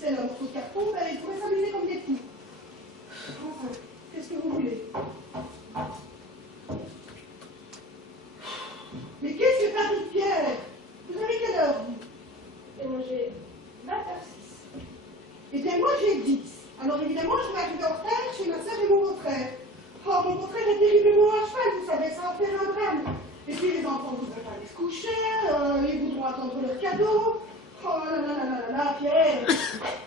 ficelle, un morceau de carton, ben, ils pourraient s'amuser comme des fous. Enfin, qu'est-ce que vous voulez? Mais qu'est-ce que t'as dit, Pierre? Vous avez quelle heure, vous? Et moi j'ai 20h06. Eh bien, moi j'ai 10. Alors évidemment, je vais arriver en retard chez ma soeur et mon beau-frère. Oh, mon beau-frère est terriblement à cheval, vous savez, ça va faire un drame. Et puis les enfants ne voudraient pas aller se coucher, ils voudront attendre leur cadeau. Oh là là là là là, Pierre.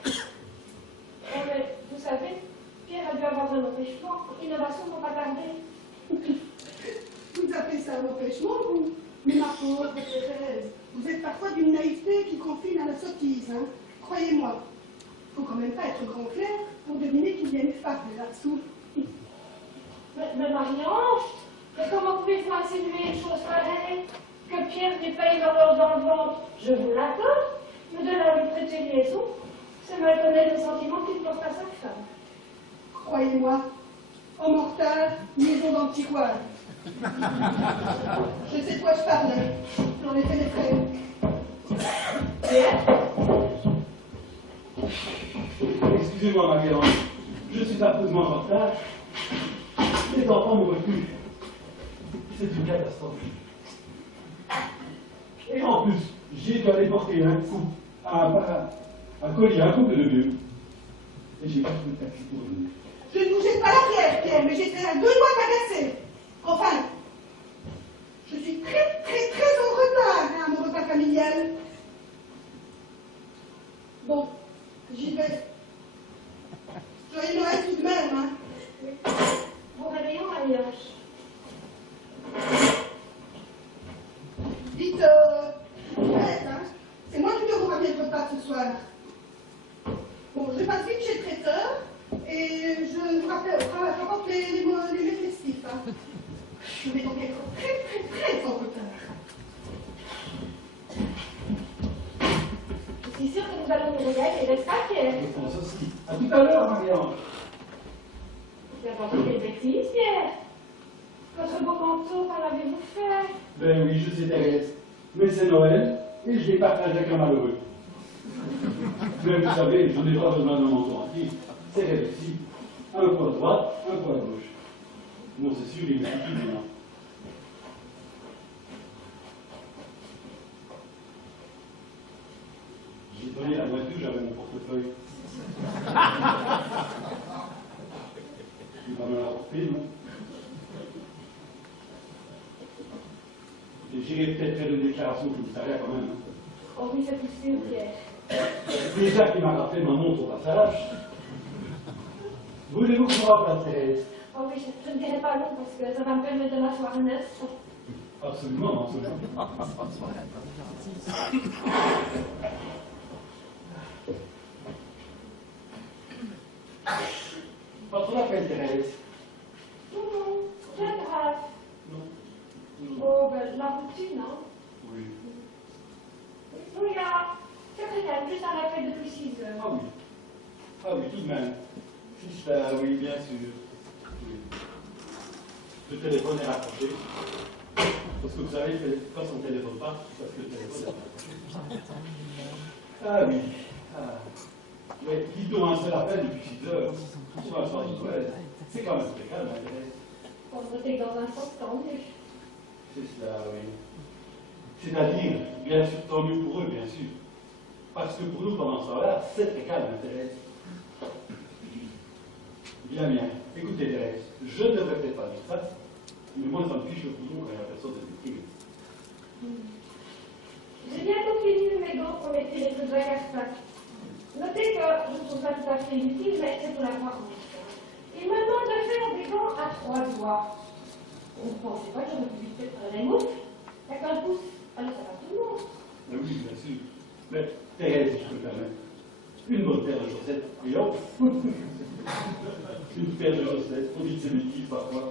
Oh, mais vous savez, Pierre a dû avoir un empêchement. Il ne va sûrement pas tarder. Vous appelez ça un empêchement, vous? Mais ma pauvre Thérèse, vous êtes parfois d'une naïveté qui confine à la sottise, hein? Croyez-moi. Il faut quand même pas être grand clair pour deviner qu'il y a une farde là-dessous. Mais Marie-Ange, mais comment pouvez-vous insinuer une chose pareille? Que Pierre n'ait pas une horreur dans le ventre, je vous l'accorde. Mais de la lui prêter liaison, c'est mal connaître les sentiments qu'il porte à sa femme. Croyez-moi, homme en retard, maison d'antiquaire. Je sais de quoi je parle, j'en ai fait des frais. Pierre? Excusez-moi, Marie-Ange, je suis affreusement en retard. Les enfants me reculent. C'est une catastrophe. Et en plus, j'ai dû aller porter un coup, un collier, un couple de vieux. Et j'ai pas trouvé de taxi pour venir. Je ne vous jette pas la pierre, Pierre, mais j'étais à 2 doigts de m'agacer. Enfin, je suis très, très, très en retard à mon repas familial. Bon, j'y vais. Joyeux Noël tout de même, hein. Bon réveillon, Marie-Ange. Dites, Thérèse, hein, c'est moi qui vais vous ramener le repas ce soir. Bon, je passe vite chez le traiteur et je vous rappelle, rapporte les mets festifs. Hein. Je vais donc être très, très, très en retard. Je suis sûre que nous allons nous régaler, n'est-ce pas, Pierre? Je pense aussi. À tout à l'heure, Marie-Ange. Vous avez entendu des bêtises, Pierre? Votre beau manteau, qu'en avez-vous fait? Ben oui, je sais, Thérèse. Mais c'est Noël et je l'ai partagé avec un malheureux. Mais vous savez, j'en ai pas besoin d'un manteau entier. C'est réussi. Un coup à droite, un coup à gauche. Bon, c'est sûr, il me suffit bien. J'ai donné la voiture, j'avais mon portefeuille. Il va me la porter, non? Et j'irai peut-être faire une déclaration commissariat quand même. Hein. Oh oui, c'est tout sûr, Pierre. Déjà qu'il m'a rappelé ma montre au passage. Voulez-vous que je vous rappelle, Thérèse? Oh oui, je ne dirai pas long parce que ça va me permettre de m'asseoir neuf. Absolument, absolument. Votre appel, Thérèse? Non, non, rien de grave. Non. Oh, ben, la routine, hein. Oui. Oui, là, c'est très calme, juste un appel depuis 6 heures. Ah oui. Ah oui, tout de même. Juste là, oui, bien sûr. Oui. Le téléphone est raccroché. Parce que vous savez, quand on ne téléphone pas, c'est parce que le téléphone est raccroché. Ah oui. Ah. Mais dis-donc un seul appel depuis 6 heures. Sur un soir de Noël. C'est quand même très calme, hein, Thérèse. On va voter dans un sens, tant mieux. C'est cela, oui. C'est-à-dire, bien sûr, tant mieux pour eux, bien sûr. Parce que pour nous, pendant ce temps-là, c'est très calme, hein, Thérèse. Bien, bien. Écoutez, Thérèse, je ne devrais peut-être pas dire ça, mais moi, ça me fiche le boulot à la personne de l'équipe. J'ai bientôt fini mes gants pour mettre les trucs à Gaspard. Notez que je ne trouve pas tout à fait inutile, mais c'est pour la voir. Il me demande de faire des gants à 3 doigts. Vous ne pensez pas que j'aurais pu peut-être faire des moufles? T'as qu'un pouce, alors ça va tout le monde. Ah oui, bien sûr. Mais, Thérèse, si je peux me permettre, une bonne paire de chaussettes, et hop. Une paire de chaussettes, on dit que c'est utile parfois.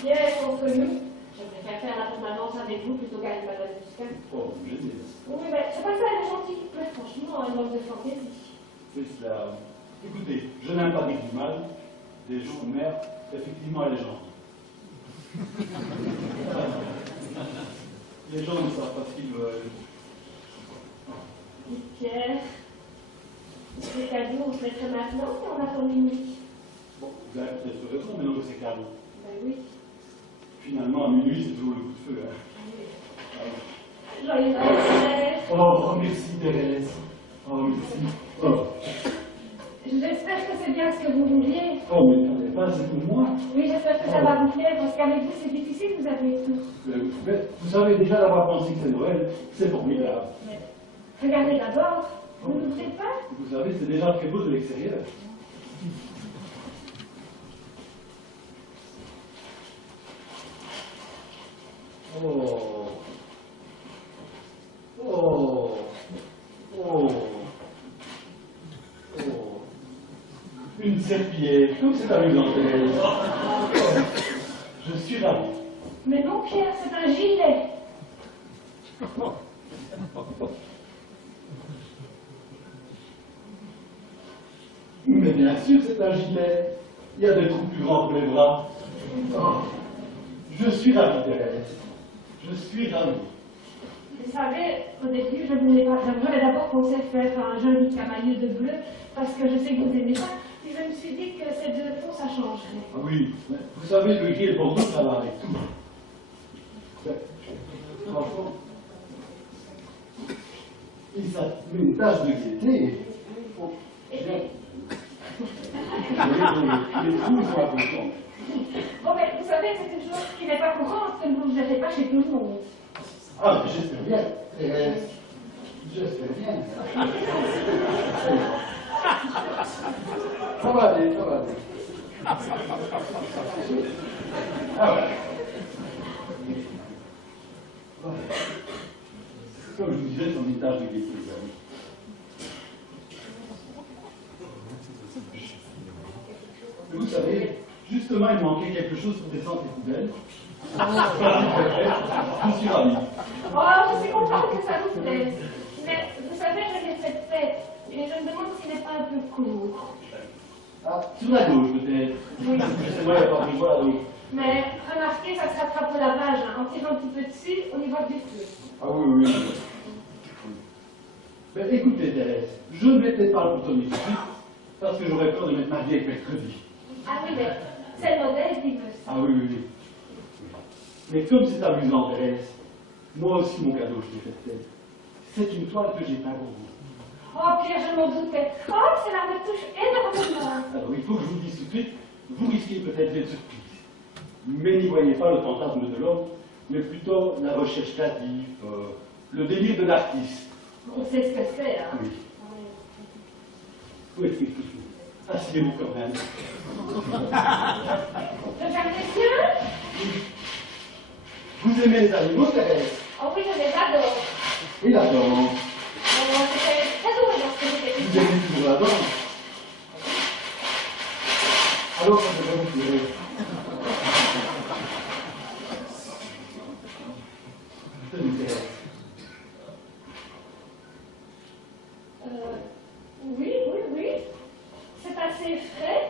Pierre, entre nous, je préfère faire la permanence avec vous plutôt qu'avec Madame Busquin. Oh, je dis. Oui, mais c'est pas ça, elle est gentille. Mais franchement, elle manque de fantaisie. C'est cela. Écoutez, je n'aime pas dire du mal des gens mères, effectivement, elle est gentille. Les gens ne savent pas ce qu'ils veulent. Pierre, Les cadeaux, on se les fait maintenant et on attend minuit. Bon, vous avez peut-être raison, mais non, c'est calme. Ben oui. Finalement, à minuit, c'est toujours le coup de feu. Hein. Ah oui. Joyeux anniversaire. Oh, merci Thérèse. Oh, merci. Oh, J'espère que c'est bien ce que vous vouliez. oh mais t'en pas, c'est pour moi. Oui, j'espère que ça va vous plaire, parce qu'avec vous, c'est difficile, vous avez tout. Mais vous savez déjà d'avoir pensé que c'est Noël, c'est formidable. Mais regardez d'abord, vous n'ouvrez pas? Vous savez, c'est déjà très beau de l'extérieur. Oh. Oh. Oh. Oh. Une serpillière, comme c'est amusant, Thérèse. Je suis ravi. Mais non, Pierre, c'est un gilet. Mais bien sûr, c'est un gilet. Il y a des trous plus grands pour les bras. Oh. Je suis ravi, Thérèse. Je suis ravi. Vous savez, au début, je ne voulais pas. J'avais d'abord pensé faire un joli camailleux de bleu, parce que je sais que vous aimez ça. Puis je me suis dit que ces deux tons, ça changerait. Ah oui, mais vous savez, le gris et le bordeaux, ça va avec tout. Franchement, et ça met une tache de gaieté. Oh, Et bien. Les trous sont un peu sombres. bon, mais vous savez, c'est une chose qui n'est pas courante, que vous ne verrez pas chez tout le monde. Ah, mais j'espère bien, Thérèse. J'espère bien. Ça va aller, ça va aller. Ah ouais. Comme je vous disais, son étage de gaieté, les amis. Mais vous savez, justement, il manquait quelque chose pour descendre les poubelles. Je suis ravi. Oh, je suis contente que ça vous plaise. Mais vous savez, je l'ai fait fête, et je me demande s'il n'est pas un peu court. Ah, sur la gauche peut-être. Oui. Je sais moi, il n'y a pas besoin à l'autre. Mais remarquez, ça se rattrape au lavage, hein, en tirant un petit peu dessus au niveau du feu. Ah oui, oui. Mais écoutez, Thérèse, je ne vais peut-être pas le boutonner tout de suite, parce que j'aurais peur de mettre ma vie avec mercredi. Ah oui, mais c'est le modèle qui veut ça. Ah oui, oui, oui. Mais comme c'est amusant, Thérèse, moi aussi, mon cadeau, je l'ai fait tête. C'est une toile que j'ai peinte pour vous. Oh, Pierre, je m'en doutais. Oh, cela me touche énormément. Alors, il faut que je vous dise tout de suite, vous risquez peut-être d'être surprise. Mais n'y voyez pas le fantasme de l'homme, mais plutôt la recherche créative, le délire de l'artiste. On sait ce que c'est, hein. Oui. Oui, oui, oui. Asseyez-vous quand même. Regardez bien. Vous aimez les animaux, Thérèse? Oh oui, je les adore. Et la danse? Oh, c'était très heureux lorsque j'étais Vous petite. aimez toujours la danse? Alors, ça devrait vous plaire. Tenez, Thérèse. Oui, oui, oui. C'est assez frais.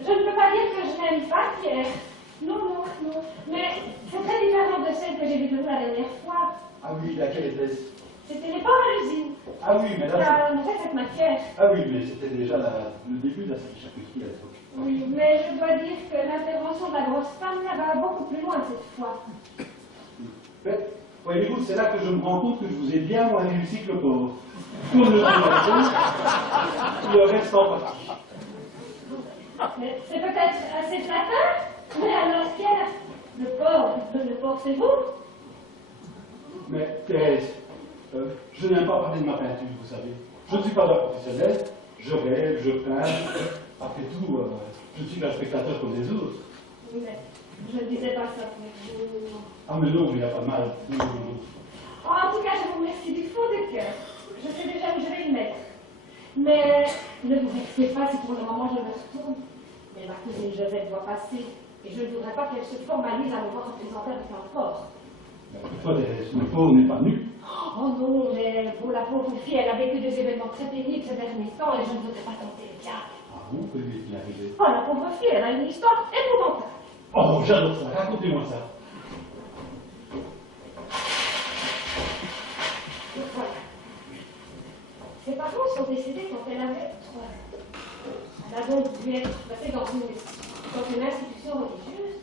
Je ne peux pas dire que je n'aime pas Pierre. Non, non, non. Mais c'est très différent de celle que j'ai vue de vous la dernière fois. Ah oui, laquelle était-ce? C'était les bords à l'usine. Ah oui, mais là... Ça montrait cette matière. Ah oui, mais c'était déjà le début de la charcuterie à l'époque. Oui, mais je dois dire que l'intervention de la grosse femme là va beaucoup plus loin cette fois. Mais, voyez-vous, c'est là que je me rends compte que je vous ai bien moins réussi que le pauvre. Pour le reste, le reste en partie. Mais c'est peut-être assez flatteur, mais alors Pierre, le porc c'est vous. Mais Thérèse, je n'aime pas parler de ma peinture, vous savez. Je ne suis pas un professionnel, je rêve, je peins. Après tout, je suis un spectateur comme les autres. Oui, mais je ne disais pas ça pour vous. Ah mais non, il n'y a pas de mal. Non, non, non. Oh, en tout cas, je vous remercie du fond du cœur. Je sais déjà où je vais le mettre. Mais ne vous vexez pas si pour le moment je me retourne. Mais ma cousine Josette doit passer. Et je ne voudrais pas qu'elle se formalise à me voir représenter avec un porc. Toi, Thérèse, le pauvre n'est pas nu. Oh non, mais pour la pauvre fille, elle a vécu des événements très pénibles ces derniers temps et je ne voudrais pas tenter le diable. Ah bon, que lui est-il arrivé? Oh, la pauvre fille, elle a une histoire épouvantable. Oh, j'adore ça, racontez-moi ça. Voilà. Ses parents sont décédés quand elle avait a donc dû être placé dans une institution religieuse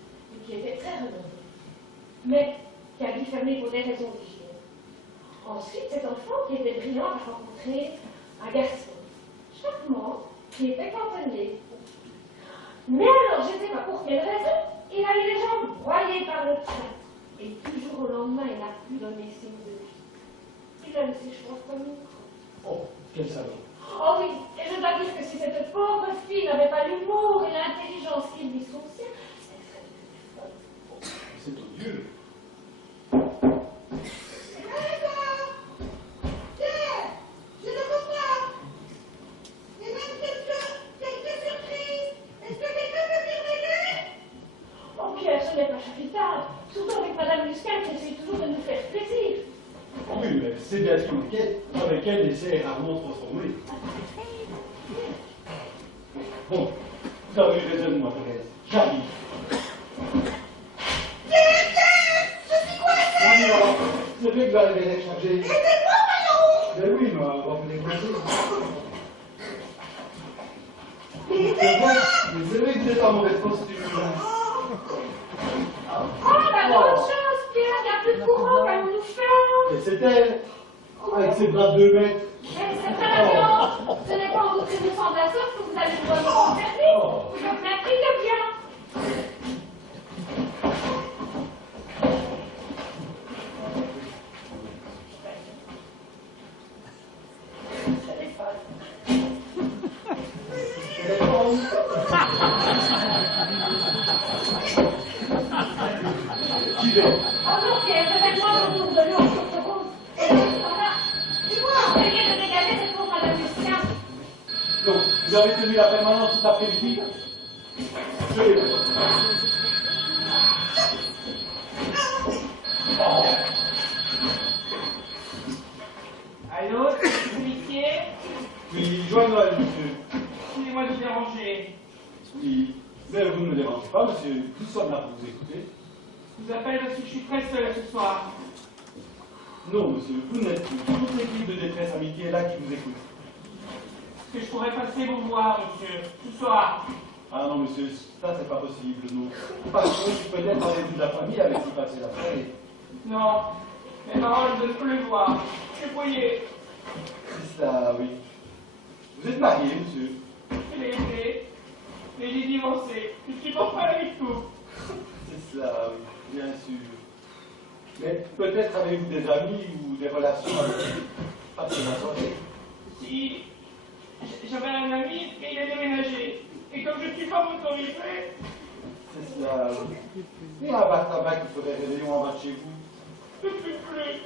qui était très renommée, mais qui a dû fermer pour des raisons d'hygiène. Ensuite, cet enfant qui était brillant a rencontré un garçon, charmant, qui était cantonnier. Mais alors, je ne sais pas pour quelle raison, il a eu les jambes broyées par le train. Et toujours au lendemain, il n'a plus donné signe de vie. Il a laissé choix comme une croix. Oh, quel salaud. Oh oui, et je dois dire que si cette pauvre fille n'avait pas l'humour et l'intelligence qui lui sont siens, elle serait devenue folle. C'est odieux. Pierre, je ne peux pas. Et même quelques surprises. Est-ce que quelqu'un peut venir m'aider? Oh Pierre, ce n'est pas charitable, surtout avec Madame Muscat qui essaie toujours de nous faire plaisir. Oh oui, mais c'est bien ce qu'on inquiète. Avec elle, l'essai est rarement transformé. Bon, vous avez eu raison de moi, Thérèse. J'arrive. Je suis coincée. Non, c'est vrai que vous allez les charger. Aidez-moi, Manon. Ben oui, mais on va vous décoincer. Mais c'est vrai que vous êtes en mauvaise posture. Oh, la bonne chose, Pierre, il n'y a plus de courant, qu'allons-nous faire? Et c'est elle, avec ses bras de 2 mètres. Mais c'est très bien. Ce n'est pas en contribution de la sorte que vous allez nous donner mon service. Vous êtes bien pris de bien. J'y vais. Oh non, Pierre, donnez-moi le tour de l'eau sur ce compte. Et dis-moi, essayez de dégager cette pauvre Madame Lucien. Donc, vous avez tenu la permanence tout après-midi. Je l'ai fait. Allô, c'est l'huissier? Oui, joyeux Noël, monsieur. Excusez-moi de vous déranger. Oui, mais vous ne me dérangez pas, monsieur. Nous sommes là pour vous écouter. Je vous appelle parce que je suis très seule ce soir. Non, monsieur, vous n'êtes plus. Toute l'équipe de détresse amitié est là qui vous écoute. Est-ce que je pourrais passer vous voir, monsieur, ce soir? Ah non, monsieur, ça c'est pas possible, non. Par contre, peut-être avez-vous de la famille avec qui passer la soirée. Non, mes parents ne veulent plus le voir. Que voyez, C'est ça, oui. Vous êtes marié, monsieur. je l'ai aidé, mais j'ai divorcé. Je ne supporte pas la vie de couple. C'est cela, oui, bien sûr. Mais peut-être avez-vous des amis ou des relations avec qui passer la soirée. Si j'avais un ami, mais il a déménagé. Et comme je ne suis pas motorisé, C'est cela, oui. Et un bar tabac qui ferait réveillon en bas de chez vous. je ne peux plus.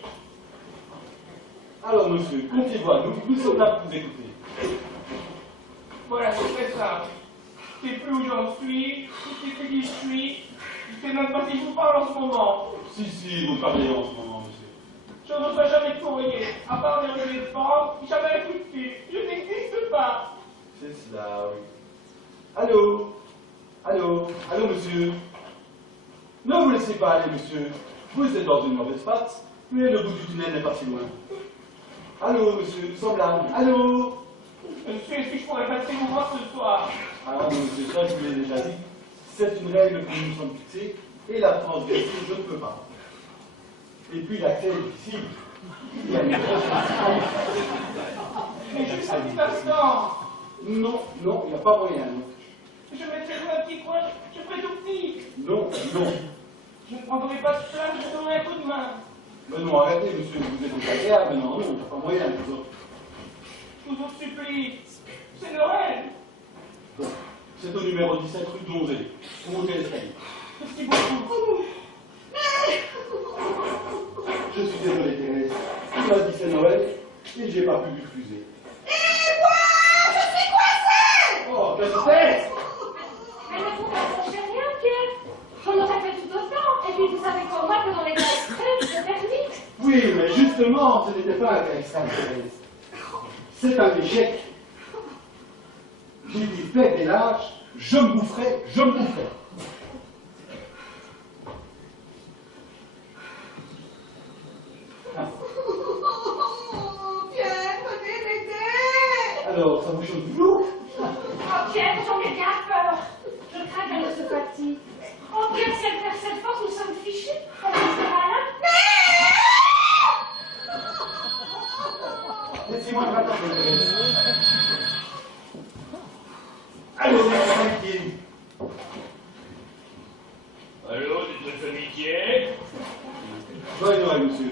Alors, monsieur, confiez-vous à nous, nous sommes là pour vous écouter. Voilà, c'est très simple. Je ne sais plus où j'en suis, je ne sais plus qui je suis. Je ne sais même pas si je vous parle en ce moment. Si, vous parlez en ce moment, monsieur. Je ne reçois jamais de courrier, à part les relevés de forme, jamais un coup de fil. Je n'existe pas. C'est cela, oui. Allô? Allô, monsieur? Ne vous laissez pas aller, monsieur. Vous êtes dans une mauvaise passe, mais le bout du tunnel n'est pas si loin. Allô, monsieur, nous sommes là. Allô? Monsieur, est-ce que je pourrais passer vous voir ce soir? Ah non, monsieur, ça je vous l'ai déjà dit. C'est une règle que nous nous sommes fixée, et la transgresser, je ne peux pas. Et puis l'accès est difficile. Il y a une grosse Mais juste un petit instant. Non, il n'y a pas moyen, non. Je mettrai un petit coin, je ferai tout petit. Non. Je ne prendrai pas de place, je donnerai un coup de main. Mais non, arrêtez, monsieur, vous êtes désagréable, non, il n'y a pas moyen, vous autres. Je vous en supplie. C'est Noël. Bon, c'est au numéro 17 rue Donzé. Vous montez l'escalier. Merci beaucoup. Je suis désolé, Thérèse. Tu m'as dit c'est Noël, et j'ai pas pu diffuser. Et moi, je suis coincée. Oh, qu'est-ce que c'est? Mais ne vous reprochez rien, Pierre. J'en aurais fait tout autant. Et puis vous savez comme moi que dans les cas extrêmes, c'est permis. Oui, mais justement, ce n'était pas un cas extrême, Thérèse. C'est un échec. J'ai dit faites et lâche, je me boufferai. Pierre, venez m'aider. Alors, ça vous chauffe toujours? Oh, Pierre, sympathie. Oh, Pierre, si elle perd cette force, nous sommes fichus. On restera là. Laissez-moi me raconter. Allô, maître amitié. Allô, maîtresse amitié? Joyeux Noël, monsieur.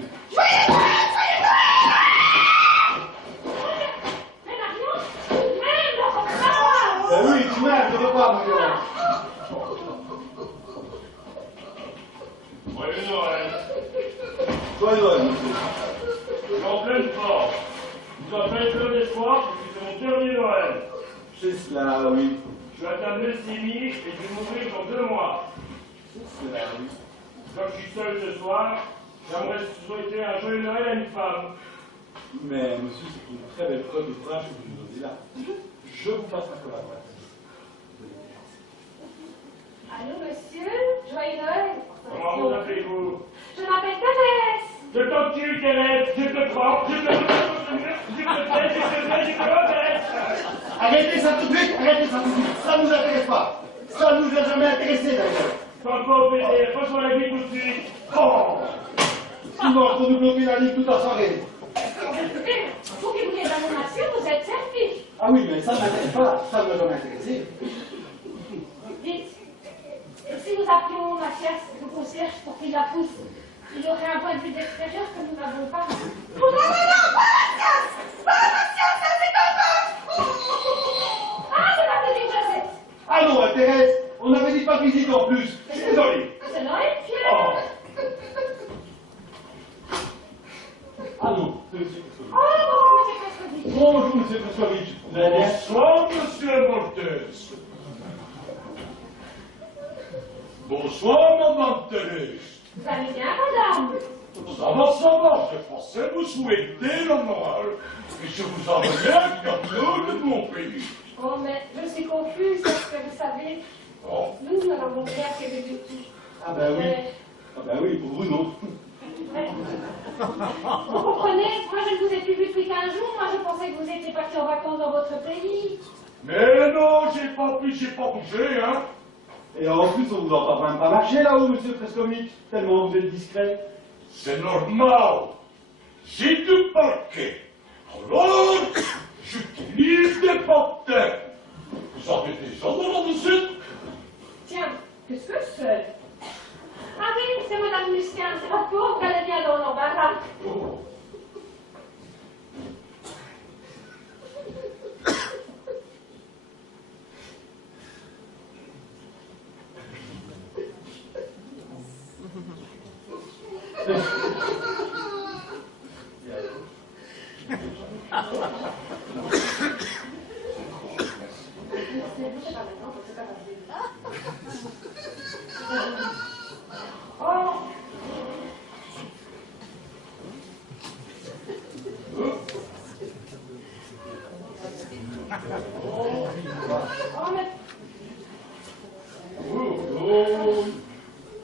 Mais Marion, même comme ça. Ben oui, tu m'aimes, je repars, mon gars. Joyeux Noël. Joyeux Noël, monsieur. Je suis en pleine forme. Je vous appelle plein d'espoir parce que c'est mon dernier Noël. C'est cela, oui. Je suis atteint de leucémie et je vais mourir dans 2 mois. C'est cela, oui. Comme je suis seul ce soir, j'aimerais souhaiter un joyeux Noël à une femme. Mais, monsieur, c'est une très belle preuve de courage que vous nous donnez là. Je vous passe ma collaboration. Allô, monsieur. Joyeux Noël. Comment vous appelez-vous? Je m'appelle Thérèse. Je t'entends, Thérèse, je te prends, je te Thérèse. Arrêtez ça tout de suite, arrêtez ça tout de suite. Ça ne nous intéresse pas. Ça ne nous a jamais intéressé, d'ailleurs. Quand pas au plaisir, franchement la vie tout de suite. Oh! Souvent, pour nous bloquer la ligne toute la soirée. Écoutez, vous qui voulez dans mon nation, vous êtes servi. Ah oui, mais ça ne m'intéresse pas. Ça ne m'a jamais intéressé. Dites, si nous appelions Mathias, le concierge, pour qu'il la pousse, il y aurait un point de vue d'extérieur que nous n'avons pas. Non, non, non, pas Mathias! Pas Mathias, ça c'est un peu! Ah, c'est ma petite Josette. Ah non, Thérèse, on n'avait dit pas de visite en plus. Je suis désolé. C'est Noël, Pierre. Oh. Ah non, c'est monsieur Prescovitch. Oh, monsieur Prescovitch. Bonjour, monsieur Prescovitch. Vous allez bien? Bonsoir, monsieur Maltese. Bonsoir, madame Thérèse. Vous allez bien, madame? Ça va, je pensais vous souhaiter la Noël. Et je vous envoyais un cadeau de mon pays. Oh, mais je suis confuse parce que vous savez, Oh. nous n'avons rien fait de tout. Ah ben oui. Ah ben oui, pour vous, non. Vous comprenez, moi je ne vous ai plus vu depuis 15 jours, moi je pensais que vous étiez parti en vacances dans votre pays. Mais non, j'ai pas bougé, hein. Et en plus, on vous entend même pas marcher là-haut, monsieur Prescovitch, tellement vous êtes discret. C'est normal. J'ai du parquet. Alors, j'utilise des patins. Vous avez déjà dans la visite? Tiens, qu'est-ce que c'est? Ah oui, c'est Madame Lucien, c'est votre pauvre, elle est bien dans l'embarras. Oh.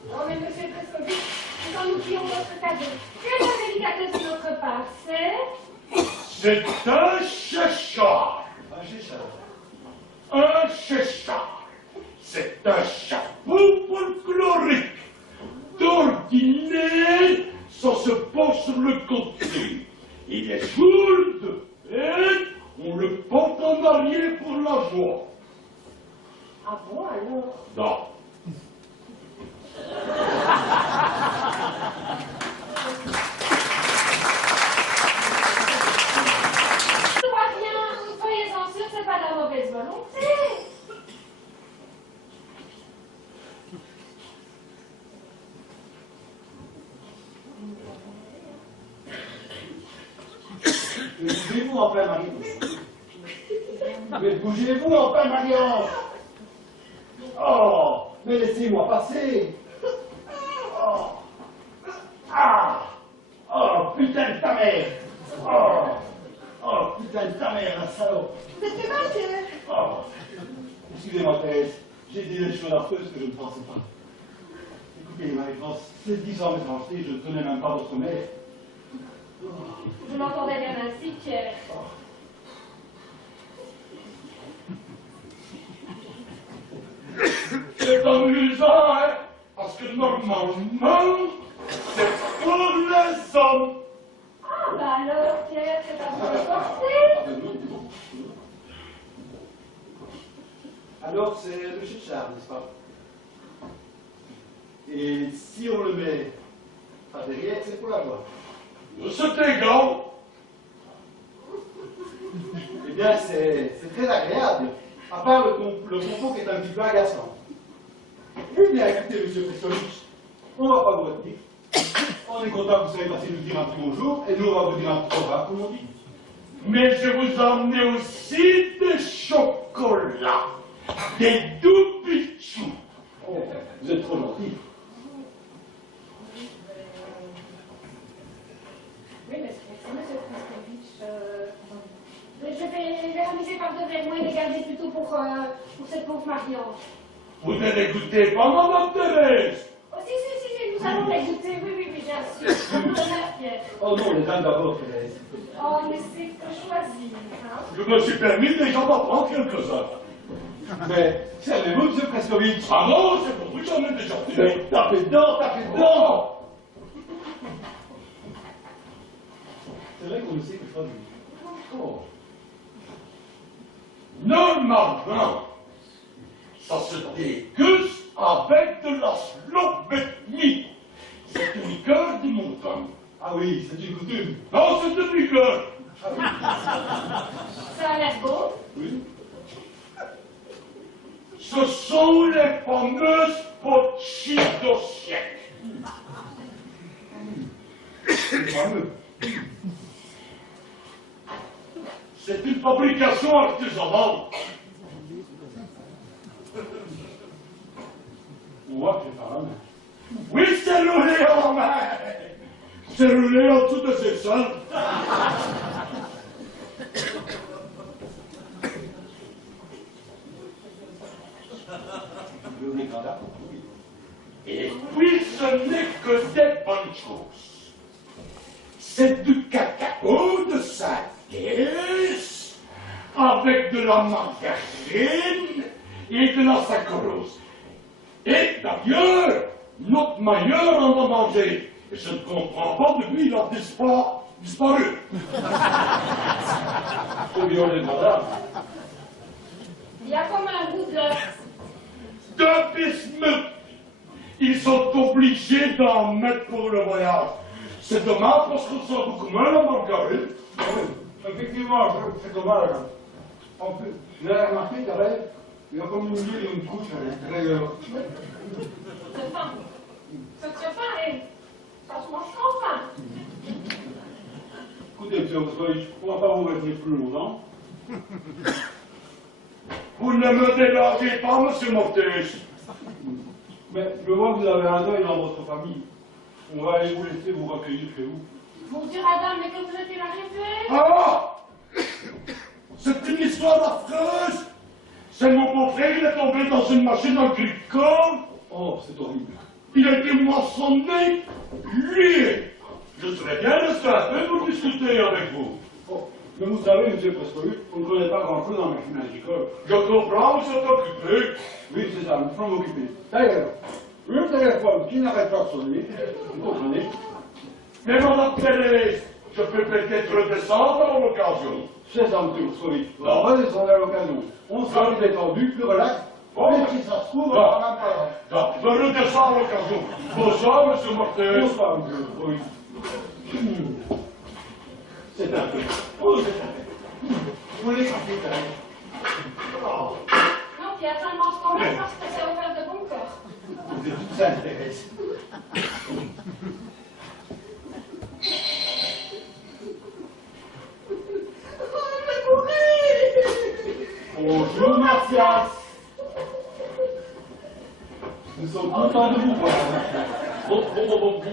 Oh, mais monsieur Prescovitch, quand nous plions votre cadeau, que la délicatesse de notre part, C'est un chéchard. Un chéchard. Un chéchard. C'est un chapeau folklorique. D'ordinaire, ça se pose sur le côté. Il est sourde et on le porte en arrière pour la joie. Ah bon, alors? Non. Tout va bien, soyez-en sûrs, c'est pas de la mauvaise volonté. Bougez-vous en plein mariage. Mais bougez-vous en plein mariage. Oh, mais laissez-moi passer. Oh. Ah. Oh, putain de ta mère. Oh. Oh, putain de ta mère, la salope. Vous êtes fait mal, Pierre? Oh. Excusez-moi, Thérèse. J'ai dit des choses affreuses que je ne pensais pas. Écoutez, Marie-France, c'est 10 ans d'étrangeté, je ne connais même pas votre mère. Je m'entendais bien ainsi, Pierre. c'est amusant, hein, parce que normalement, c'est pour les hommes. Ah, bah alors, Pierre, c'est à vous de porter. Alors, c'est le chef Charles, n'est-ce pas? Et si on le met par derrière, c'est pour la voix. C'est égal. Eh bien, c'est très agréable, à part le confort qui est un petit peu agaçant. Eh bien, écoutez, monsieur Prestovitch, on ne va pas vous retenir. On est content que vous soyez passé nous dire un petit bonjour, et nous, on va vous dire un petit au revoir, comme on dit. Mais je vous emmène aussi des chocolats, des doux pichous. Oh, vous êtes trop gentil. Oui, monsieur Prestovitch, je vais ramiser par deux verres, moi, et les garder plutôt pour cette pauvre Marianne. Vous ne les goûtez pas, Madame Thérèse? Oh, si, nous allons les goûter, oui, bien sûr. Pierre. Oh non, les dames d'abord, Thérèse. Oh, mais c'est que choisir, hein. Je me suis permis déjà d'en prendre quelques-uns. Mais, servez-vous, monsieur Prestovitch. Ah non, c'est pour vous que j'en ai déjà fait. Mais tapez dedans, tapez dedans. C'est vrai qu'on ne sait que choisir. Oh. Normalement, ça se déguste avec de la Slovénie. C'est une liqueur de montagne. Ah oui, c'est une coutume. Non, c'est une liqueur. Ça a l'air beau. Oui. Ce sont les fameuses pochis d'Ossiec. C'est fameux. C'est une fabrication artisanale. On voit que c'est par la main. Oui, c'est roulé en main. C'est roulé en dessous de ses seins. Et puis, ce n'est que des bonnes choses. C'est du cacao de synthèse avec de la margarine et de la saccharose. Et d'ailleurs, notre meilleur en a mangé. Et je ne comprends pas, depuis il a disparu. Au bureau des madame. Il y a comme un goût De bismuth. Ils sont obligés d'en mettre pour le voyage. C'est dommage parce qu'on sent beaucoup moins la margarine. Oui, effectivement, c'est dommage. En plus, vous avez remarqué, Thérèse, il y a comme une huile et une couche à l'intérieur. C'est fin. Ça tient pas et ça se mange sans faim. Écoutez, monsieur Prestovitch, on ne va pas vous retenir plus longtemps. Vous ne me dérangez pas, monsieur Mortis. Mais je vois que vous avez un deuil dans votre famille. On va aller vous laisser vous recueillir chez vous. Mon Dieu, madame, mais que vous êtes arrivé? Ah! C'est une histoire affreuse. C'est mon beau-frère, il est tombé dans une machine agricole. Oh, c'est horrible. Il a été moissonné, lié. Je serais bien resté un peu pour discuter avec vous. Oh, mais vous savez, monsieur Prestovitch, on ne connaît pas grand-chose en machine agricole. Je comprends, vous êtes occupé. Oui, c'est ça, nous sommes occupés. D'ailleurs, le téléphone qui n'arrête pas de sonner, vous comprenez? Mais madame Thérèse, je peux peut-être descendre à l'occasion. C'est ça, monsieur Prestovitch. On va descendre à l'occasion. On sera plus détendu, plus relax. Oh, mais si ça se trouve, on va même pas là. Je redescends à l'occasion. Bonsoir, monsieur Mortis. Bonsoir, monsieur Prestovitch. C'est un peu. Oh, c'est un peu. Vous voulez café, Thérèse? Oh, Non, Pierre, ça mange quand même parce que c'est ouvert de bon cœur. vous êtes toute seule, Thérèse. Bonjour, Mathias. Nous sommes contents de vous voir, Mathias. Bonjour,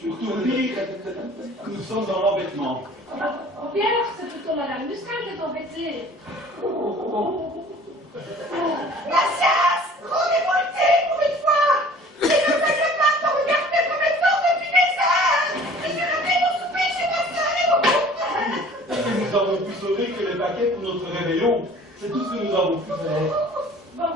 Surtout dire que nous sommes dans l'embêtement. Oh, Pierre, c'est plutôt madame Muscat qui est embêtée. Mathias, rendez-vous le thé pour une fois. Et ne faites pas de regarder comme une sorte depuis des heures. Je suis revenu pour souper chez ma soeur et mon beau-frère. Nous avons pu sauver que les paquets pour notre réveillon. C'est tout ce que nous avons pu faire. Bon,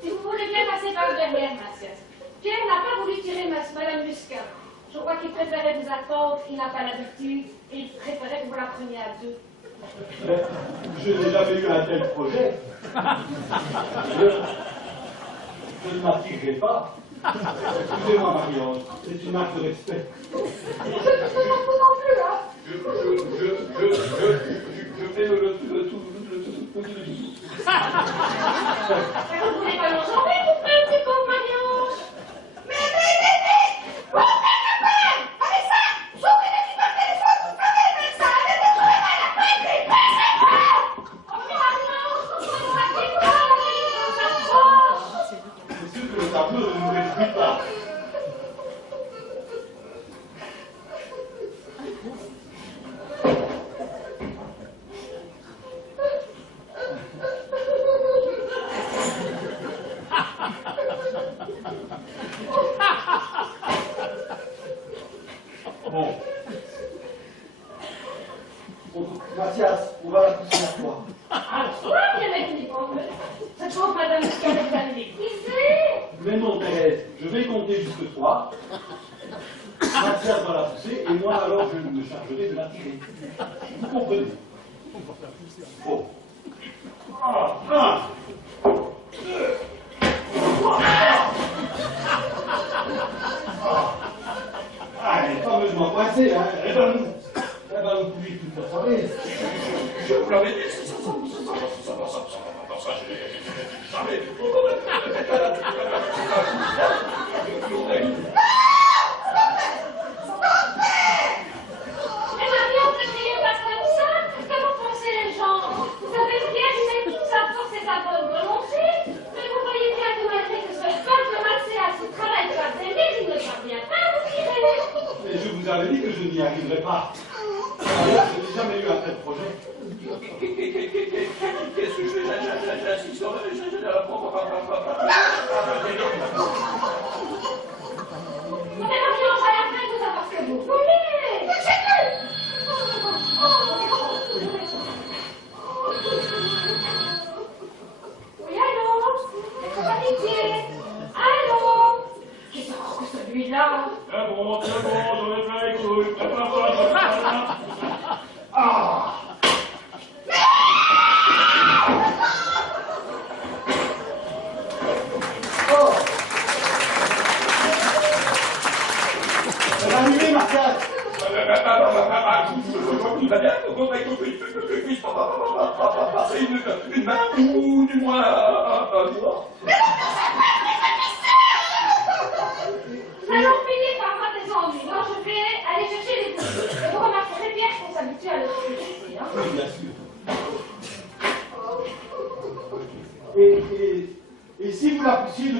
si vous voulez bien passer par derrière, Mathias. Pierre n'a pas voulu tirer Madame Muscat. Je crois qu'il préférait vous attendre, il n'a pas l'habitude, et il préférait que vous la preniez à deux. Je n'ai jamais eu un tel projet. Je ne m'attirerai pas. Excusez-moi, Marie-Ange, c'est une marque de respect. Je non plus, hein. Je fais le tout. Vous ne voulez pas l'enjamber, vous faites, c'est comme Marie-Ange. Mais, vous faites le pain. Allez, ça, j'oublie de dire le téléphone, vous savez, mais ça, allez, vous trouvez pas la peine, mais baissez-moi. Oh, mais Marie-Ange, vous ne savez pas, ça approche. C'est sûr que le tableau ne nous réjouit pas. Bon. Mathias, on va la pousser à toi. Ah, soit bien avec cette pauvre Madame Muscat, vous allez l'épuiser. Mais non, Thérèse, je vais compter jusque 3. Mathias va la pousser, et moi alors je me chargerai de la tirer. Vous comprenez? Bon. 1, 2, 3. Ah, elle est fameusement coincée, hein. Elle va nous couler toute la soirée. Je vous l'avais dit, Mais Marie-Ange, ne criez pas comme ça. Comment pensent les gens? Vous savez bien, je sais toute sa force et sa bonne volonté. Mais vous voyez bien que malgré que ce folle de Mathias se travaille pas aider, il ne parvient pas à vous tirer. Et je vous avais dit que je n'y arriverai pas. Alors, je n'ai jamais eu un tel projet. Qu'est-ce que je fais? J'insiste. Mais Marie-Ange, à la fin, vous savoir ce que vous voulez. Oui, allô? Pitié. Allô? Qui c'est encore que celui-là? C'est bon, j'en ai plein les couilles. Ah! Oh! Elle va arriver, Mathias! Une main ou du moins un doigt. Nous allons finir par avoir des ennuis. Non, je vais aller chercher les coups. Et vous remarquerez bien qu'on s'habitue à le succès. Hein. Oui, bien sûr. Et si vous la poussiez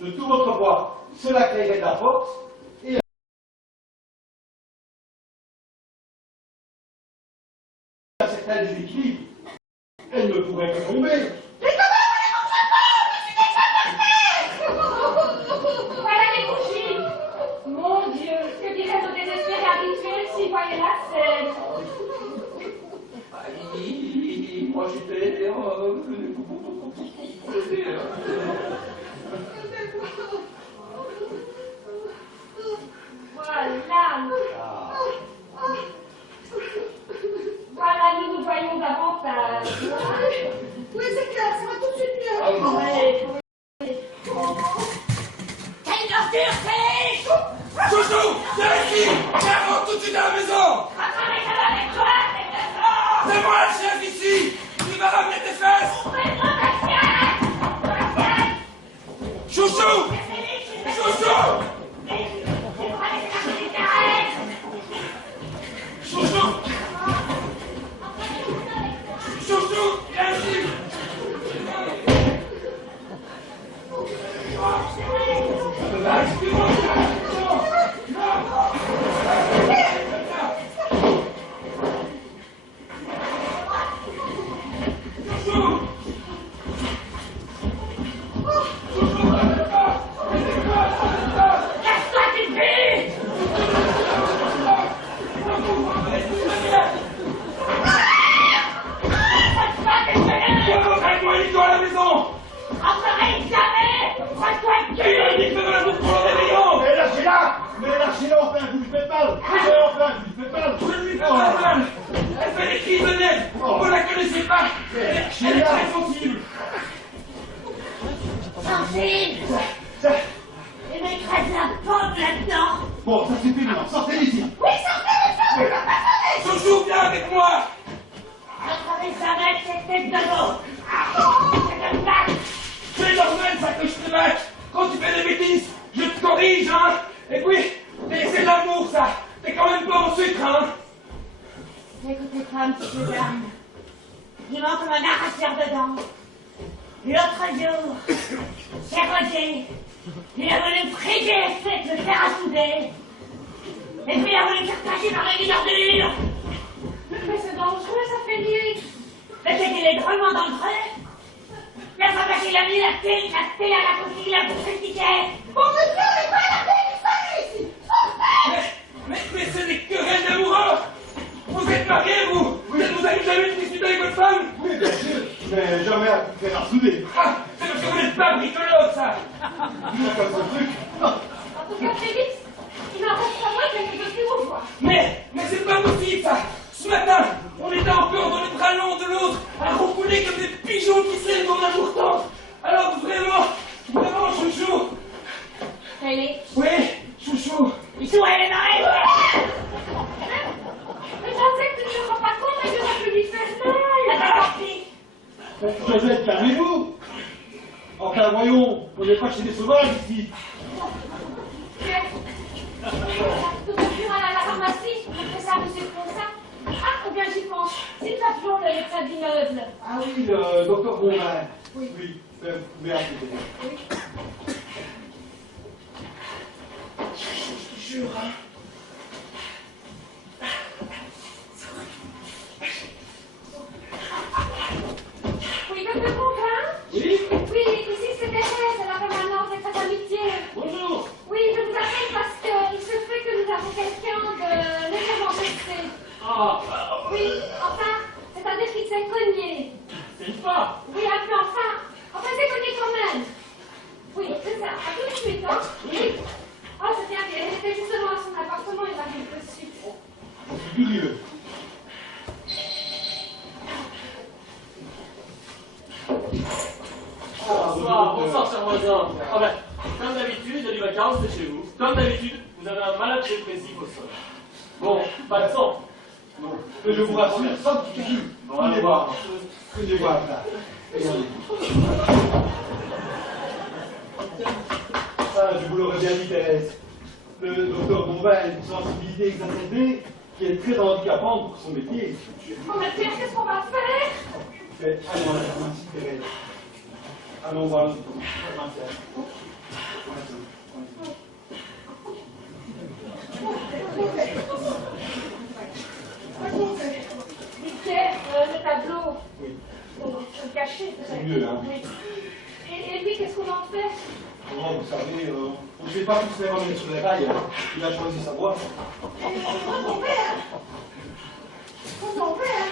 de tout votre poids, cela créerait de la force et un certain déséquilibre. Elle ne pourrait que tomber. Voilà les couchis. Mon Dieu, que dirait nos désespérés habituels s'ils voyaient la scène? Moi j'étais Voilà. Voilà, nous nous voyons davantage. Oui, c'est clair, ça va tout de suite mieux. Oui. Quelle ordure c'est? Chouchou, viens ici. Viens tout de suite à la maison. Attendez, ça va avec toi, C'est moi le chef ici. Tu vas ramener tes fesses. Chouchou. Chouchou. Chouchou. Chouchou, viens ici. Chouchou. mal. Fais enfin, tu fais mal. Je ne lui fais pas mal. Elle fait des crises de nerfs. Vous ne la connaissez pas. Elle est très sensible. Sensible. Et m'écrase la pomme là-dedans. Bon, ça suffit maintenant. Sortez d'ici. Oui, sortez les femmes. Joujou, viens avec moi. Je ne savais jamais que c'était de l'eau. C'est de blague. C'est normal ça que je te batte. Quand tu fais des bêtises, je te corrige, hein. Et puis, c'est de l'amour ça. T'es quand même pas en sucre, hein. Écoutez pas un petit peu d'âme. Il manque comme un arracheur dedans. L'autre jour, c'est Roger. Il a voulu me friter les fêtes, me faire assouder. Et puis il a voulu me faire passer par les d'ordure. Mais c'est dangereux, ça fait nuit. Mais c'est qu'il est drôlement dangereux. La fois qu'il a mis la télé à la coquille, la bouche le ticket. Bon, je ne pas la télé, ici. Mais ce n'est que rien d'amoureux. Vous êtes mariés, vous. Vous avez jamais discuté avec votre femme. Oui, bien sûr. Mais jamais à te faire souder. Ah, c'est parce que vous n'êtes pas bricoleur, ça. C'est pas ce truc. En tout cas, Félix, il en reste à moi quelque chose qui vous voit. Mais c'est pas possible, ça. Ce matin, on était encore dans les bras longs de l'autre, à roucouler comme des pigeons qui s'aiment dans la pourtant. Alors vraiment, chouchou. Félix, Oui, chouchou. il faut aller dans les Mais j'en sais que tu ne te rends pas compte et que j'aurais pu lui faire mal. Josette, calmez-vous. Enfin, voyons, on n'est pas chez des sauvages ici. Tout à l'heure à la pharmacie, on fait ça, monsieur Fonsa. Ah, ou bien j'y pense. C'est Papillon, le médecin d'immeuble. Ah oui, le docteur Bombin. Oui, vous pouvez appeler. Oui. Je jure, hein. Oui, docteur Fonsa. Oui. Oui, ici c'est Thérèse, la permanente des Très Amitiés. Bonjour. Oui, je vous appelle parce qu'il se fait que nous avons quelqu'un de légèrement blessé. Ah, Oui, enfin, c'est-à-dire qu'il s'est cogné. c'est une femme. Oui, un peu enfin, c'est cogné quand même. Oui, c'est ça, à tout de suite, hein. Oui. Oh, c'est bien, elle était justement à son appartement, il arrive de suite. C'est curieux. Bonsoir, cher voisin. Ah ben, comme d'habitude, il y a du vacarme, c'est chez vous. Comme d'habitude, vous avez un malade dépressif au sol. Bon, pas de sang. Non, mais je vous rassure, sans petit cul. Bon, allez voir. Venez voir ça. Regardez. Ah, je vous l'aurais bien dit, Thérèse. Le docteur Bombin a une sensibilité exacerbée qui est très handicapante pour son métier. Oh, mais Pierre, qu'est-ce qu'on va faire? Mais allons à la pharmacie, Thérèse. Allons voir le pharmacien. Dis, Pierre, le tableau. Oui. Pour le cacher, C'est mieux, hein. Oui. Et lui, qu'est-ce qu'on en fait? Comment vous savez, on ne sait pas tous les remettre sur les rails. Hein. Il a choisi sa voie. Mon père. Mon père.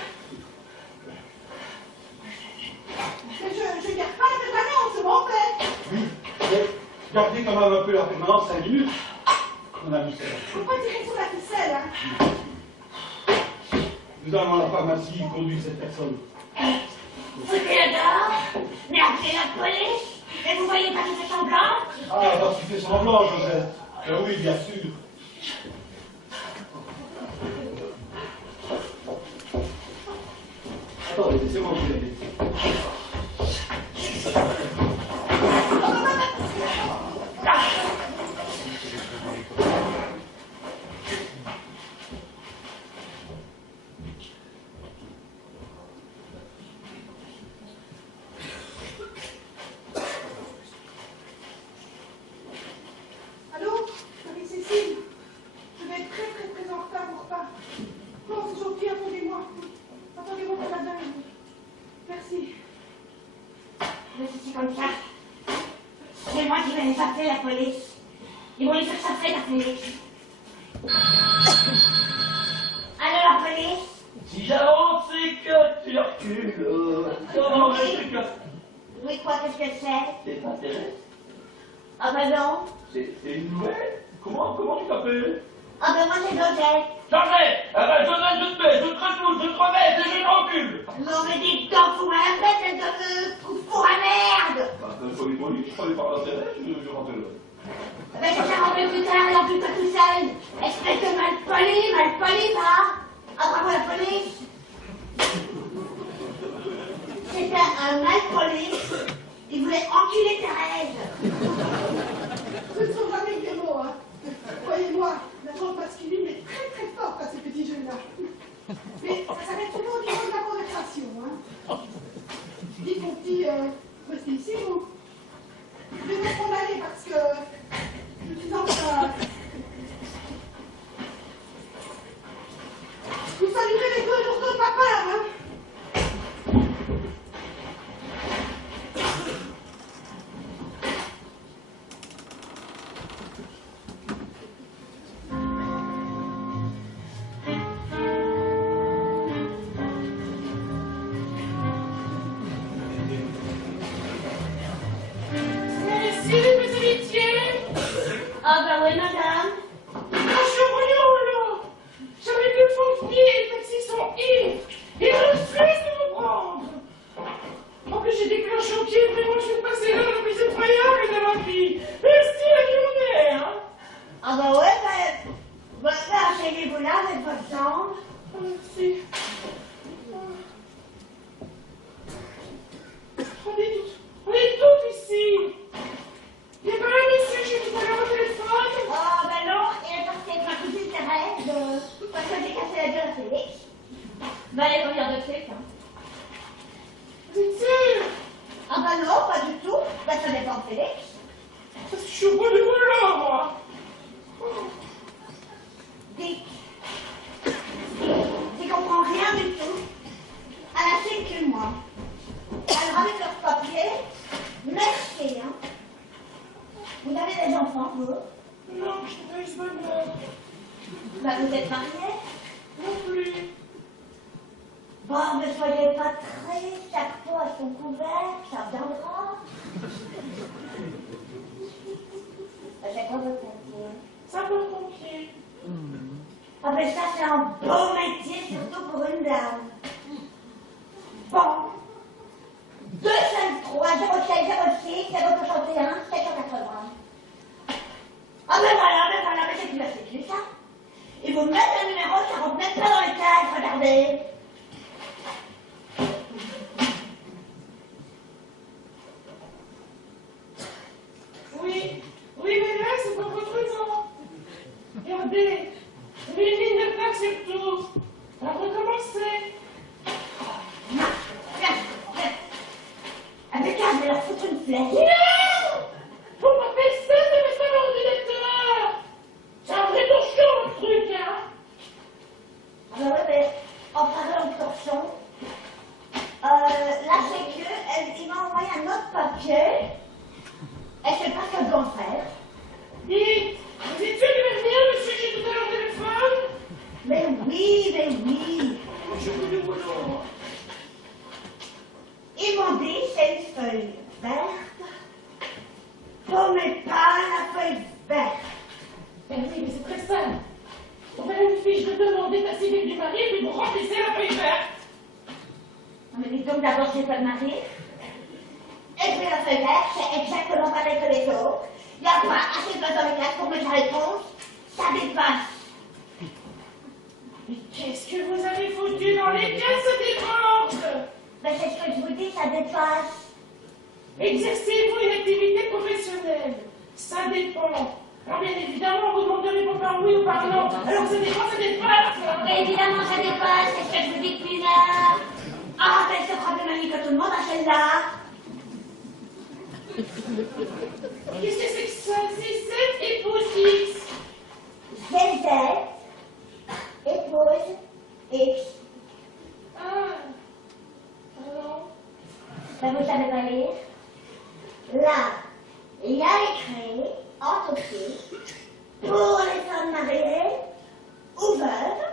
Mais je garde pas la permanence, c'est mon père. Oui, mais gardez quand même un peu la permanence 5 minutes. On a vu ça. Faut pas tirer sur la ficelle, hein. Nous allons à la pharmacie conduire cette personne. foutez-le dehors, mais appelez la police. Et vous voyez pas qu'il fait semblant? Ah, parce qu'il fait semblant, Joseph. Oui, bien sûr. Attendez, laissez-moi vous aider. Allô, Marie-Cécile. Je vais être très en retard au repas. Non, c'est gentil, attendez-moi. Attendez-moi pour la dame. Merci. Mais si c'est comme ça, c'est moi qui vais les appeler la police. Ils vont les faire chasser la police. Allô, la police? Si j'avance et que tu recules, comment veux-tu que... Oui, quoi, qu'est-ce que c'est? C'est intéressant. Ah ben non. C'est une nouvelle. Comment tu t'appelles? Ah ben moi c'est Georgette. Georgette, eh ben je te mets, je te retouche, je te remets et je t'encule. Non mais dites donc, vous m'avez fait cette pour la merde. Bah, soyez poli, je croyais pas l'intérêt, je rentre là. Ben je vais rentrer plus tard et en plus pas tout seul. Espèce de mal poli, va. Ah bravo la police. C'était un mal poli. Il voulait enculer Thérèse. Ce ne sont jamais que des mots, hein. Croyez-moi, la gente masculine est très très forte à ces petits jeux-là. Mais ça s'arrête toujours au niveau de la conversation, hein. Dites mon petit, restez ici, vous. Je vais m'en aller parce que je suis en train. Vous saluerez les deux jours de papa, hein. Ah ben oui madame. Ah bah ouais, ben asseyez-vous là avec votre jambe. Merci. On est tous ici. Il y a pas un monsieur que j'ai tout à l'heure au téléphone. Ah ben non, il est parti avec ma cousine Thérèse, parce que j'ai cassé la gueule à Félix. Ben elle est regarde de trucs, hein. Vous êtes sûr? Ah ben non, pas du tout. Ben ça dépend de Félix. Parce que je suis au bout du boulot, moi. Dick. J'y comprends rien du tout. Elle a fait que moi. Elle ramène leurs papiers. Merci, hein. Vous avez des enfants, vous? Non, je n'ai pas eu ce bonheur. Ben vous êtes mariés? Non plus. Bon, ne soyez pas tristes, chaque fois elles sont couvertes, ça viendra. C'est quoi votre métier? Sapeur-pompier. Ah ben ça c'est un beau métier, surtout pour une dame. Bon. 253 07 06 061 780. Ah ben voilà, mais c'est plus la sécu ça. Et vous mettez le numéro, ça rentre même pas dans les cases, regardez. Oui, mais là, c'est pas votre nom. Regardez, vous avez une ligne de plaque surtout. On va recommencer. Avec un, je vais leur foutre une flèche. Non! Faut pas faire ça, c'est pas ça l'ordinateur. C'est un vrai torchon, le truc, hein. Ah ben ouais, mais en parlant de torchon, la sécu, il m'a envoyé un autre papier. Elle sait pas ce qu'elle doit faire. Dites, vous êtes sûr de venir, monsieur, que j'ai tout à l'heure au téléphone? Mais oui. Je vous le boulot. Ils m'ont dit c'est une feuille verte. Pommez pas la feuille verte. Ben oui, mais c'est très simple. Vous faites une fiche de demande d'état civil du mari, puis vous remplissez la feuille verte. Non mais dites donc d'abord j'ai pas de mari. Et puis la feuille verte, c'est exactement pareil que les autres. Il n'y a pas assez de place dans les cases pour mettre la réponse. Ça dépasse. Mais qu'est-ce que vous avez foutu dans les caisses dépenses? Ben c'est ce que je vous dis, ça dépasse. Exercez-vous une activité professionnelle? Ça dépend. Alors bien évidemment, vous demanderez pour par oui ou par non. Alors ça dépend, ça dépasse. Et évidemment ça dépasse, c'est ce que je vous dis depuis l'heure. Ah ben c'est problématique que tout le monde a celle-là. Qu'est-ce que c'est que ça? C'est 7 épouse X. ZZ, épouse, X. Ah. Alors? Ben vous savez pas lire. Là, il y a écrit, en dessous, pour les femmes mariées ou veuves,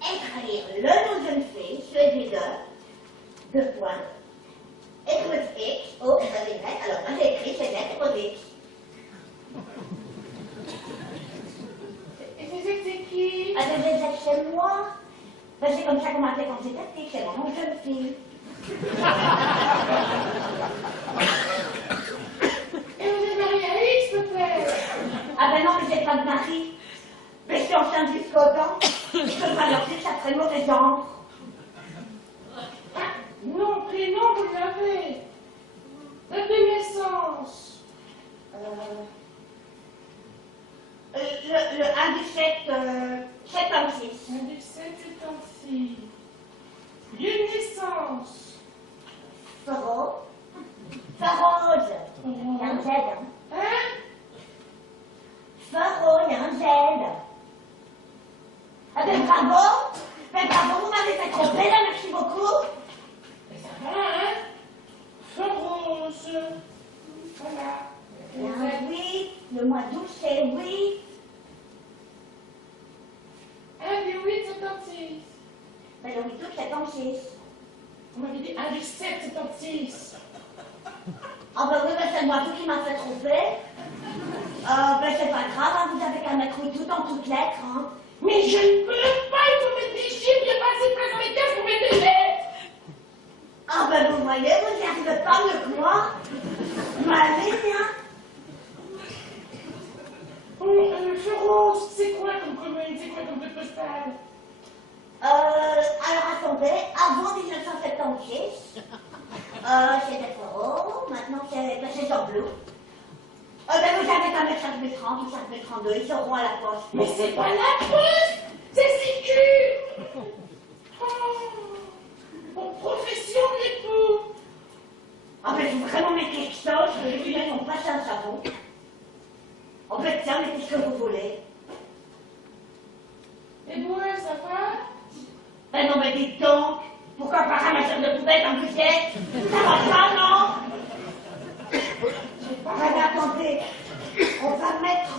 écrire le nom d'une fille suivi de points, épouse X, O, Y. Alors moi j'ai écrit ZZ, épouse X. Et c'est Ben, c'est comme ça qu'on m'appelait quand j'étais petite, c'est vraiment jeune fille. Et vous êtes mariée à X, peut-être? Ah ben non, mais j'ai pas de mari. Mais je suis enceinte jusqu'au dents. Je peux pas leur dire que ça ferait mauvais genre. Ah, non, prénom, vous l'avez. Date de naissance. Le 1 du 7, 76. 1776. Lieu de naissance. Faro. Farose. Il y a un Z. Hein. Hein? Faro, il y a un Z. Ah ben bravo. Ben bravo, vous m'avez fait tromper là, merci beaucoup. Mais ça va, hein? Feroce. Voilà. Oui, le mois d'août c'est oui. 1 du 8, 76. Ben le 8 août 76. Vous m'avez dit 1 du 7, 76. Ah ben oui, ben c'est moi tout qui m'a fait tromper. Ben c'est pas grave, hein, vous avez qu'à mettre oui tout en toutes lettres. Hein. Mais je ne peux pas, il faut mettre des chiffres, il n'y a pas assez de place dans les cases pour mettre des lettres. Ah ben vous voyez, vous n'y arrivez pas mieux que moi. M'allez bien. Bon, Feroce, c'est quoi comme commune? C'est quoi comme code postal? Alors attendez, avant 1976, c'était Foro, maintenant c'est Jean-Blou. Ben vous avez qu'à mettre 5030 ou 5032, ils seront à la poste. Mais c'est pas la poste, c'est sécu. Oh, mon profession d'époux. Ah ben faut vraiment mettre quelque chose, que les lunettes ont passé un savon. En fait, tiens, mettez ce que vous voulez. Et vous, ça va? Ben non, mais dites donc, pourquoi pas ramasseur de poubelle quand vous y êtes? Ça va pas, non? Ah ben attendez, on va mettre...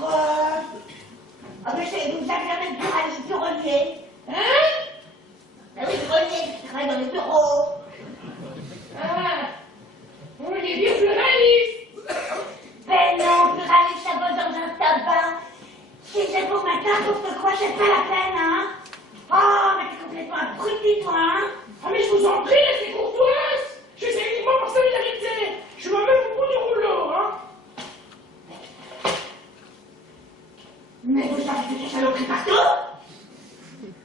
Ah ben vous avez à mettre du relier. Hein? Ben oui, du relier, qui travaille dans les bureaux. Ah, vous voulez dire pluraliste? Ben non, pluraliste, ça va dans un tabac. Si c'est pour mettre n'importe quoi, c'est pas la peine, hein? Oh, mais t'es complètement abruti, toi, hein? Ah, mais je vous en prie, restez courtoise. Je fais ça uniquement par solidarité. Je suis moi-même au bout du rouleau, hein? Mais vous avez toutes les saloperies partout?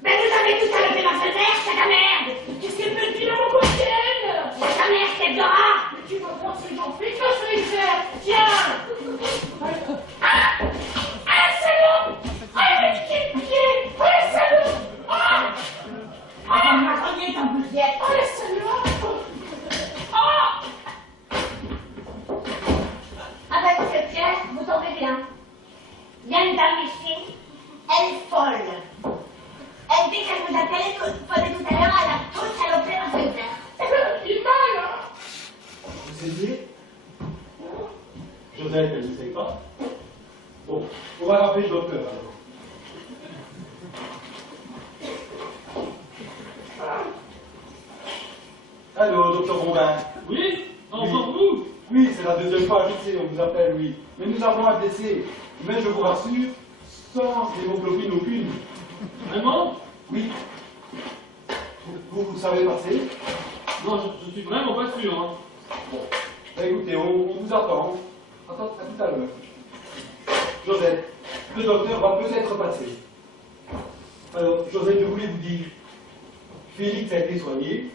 Mais vous avez tout salopé ma fenêtre, c'est ta merde! Qu'est-ce qu'elle me dit, maman coquine? C'est ta merde, tête d'ora! Mais tu vas voir ce que j'en fais quand je vais le faire. Tiens! Ah! Ah, salaud! Ah, quel pied! Ah, salaud! Ah! Ah, ma première quand vous y êtes! Ah, la salaud! Ah! Ah ben, monsieur Pierre, vous tombez bien. Il y a une dame ici, elle est folle. Elle dit qu'elle vous a téléphoné tout à l'heure, elle a tout salopé ma fenêtre. Il est mal, hein? Vous saignez Joseph, elle ne sait pas. Bon, on va rappeler le docteur alors. Allô, docteur Bombin. Oui? Encore vous? Oui, c'est la deuxième fois, je sais, on vous appelle, oui. Mais nous avons un décès. Mais je vous rassure, sans hémoglobine aucune. Vraiment? Oui. Vous savez passer? Non, je suis vraiment pas sûr, hein. Bon. Bah, écoutez, on vous attend. Attends, à tout à l'heure. Joseph, le docteur va peut-être passer. Alors, Joseph, je voulais vous dire, Félix a été soigné,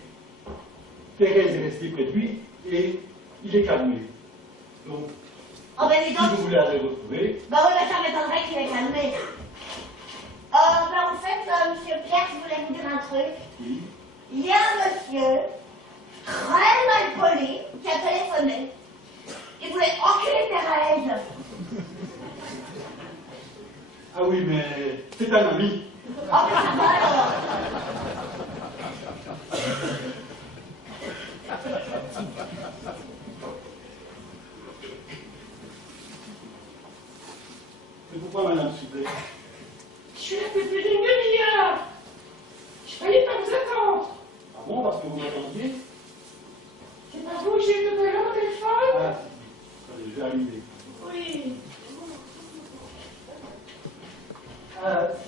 Thérèse est restée près de lui, et il est calmé. Donc, Oh ben dis si donc, vous voulez aller le retrouver, bah oui, mais ça m'étonnerait qu'il ait calmé. Ben en fait, monsieur Pierre, je voulais vous dire un truc. oui. Il y a un monsieur, très mal poli, qui a téléphoné. Il voulait enculer Thérèse. Ah oui, mais c'est un ami. Oh ben ça va alors. C'est pourquoi, madame, s'il vous plaît? Je suis là depuis plus d'une demi-heure. Je fallait pas vous attendre. Ah bon, parce que vous m'attendiez? C'est pas vous que j'ai eu tout à l'heure au téléphone? Ah, si. Attendez, je vais allumer. Oui.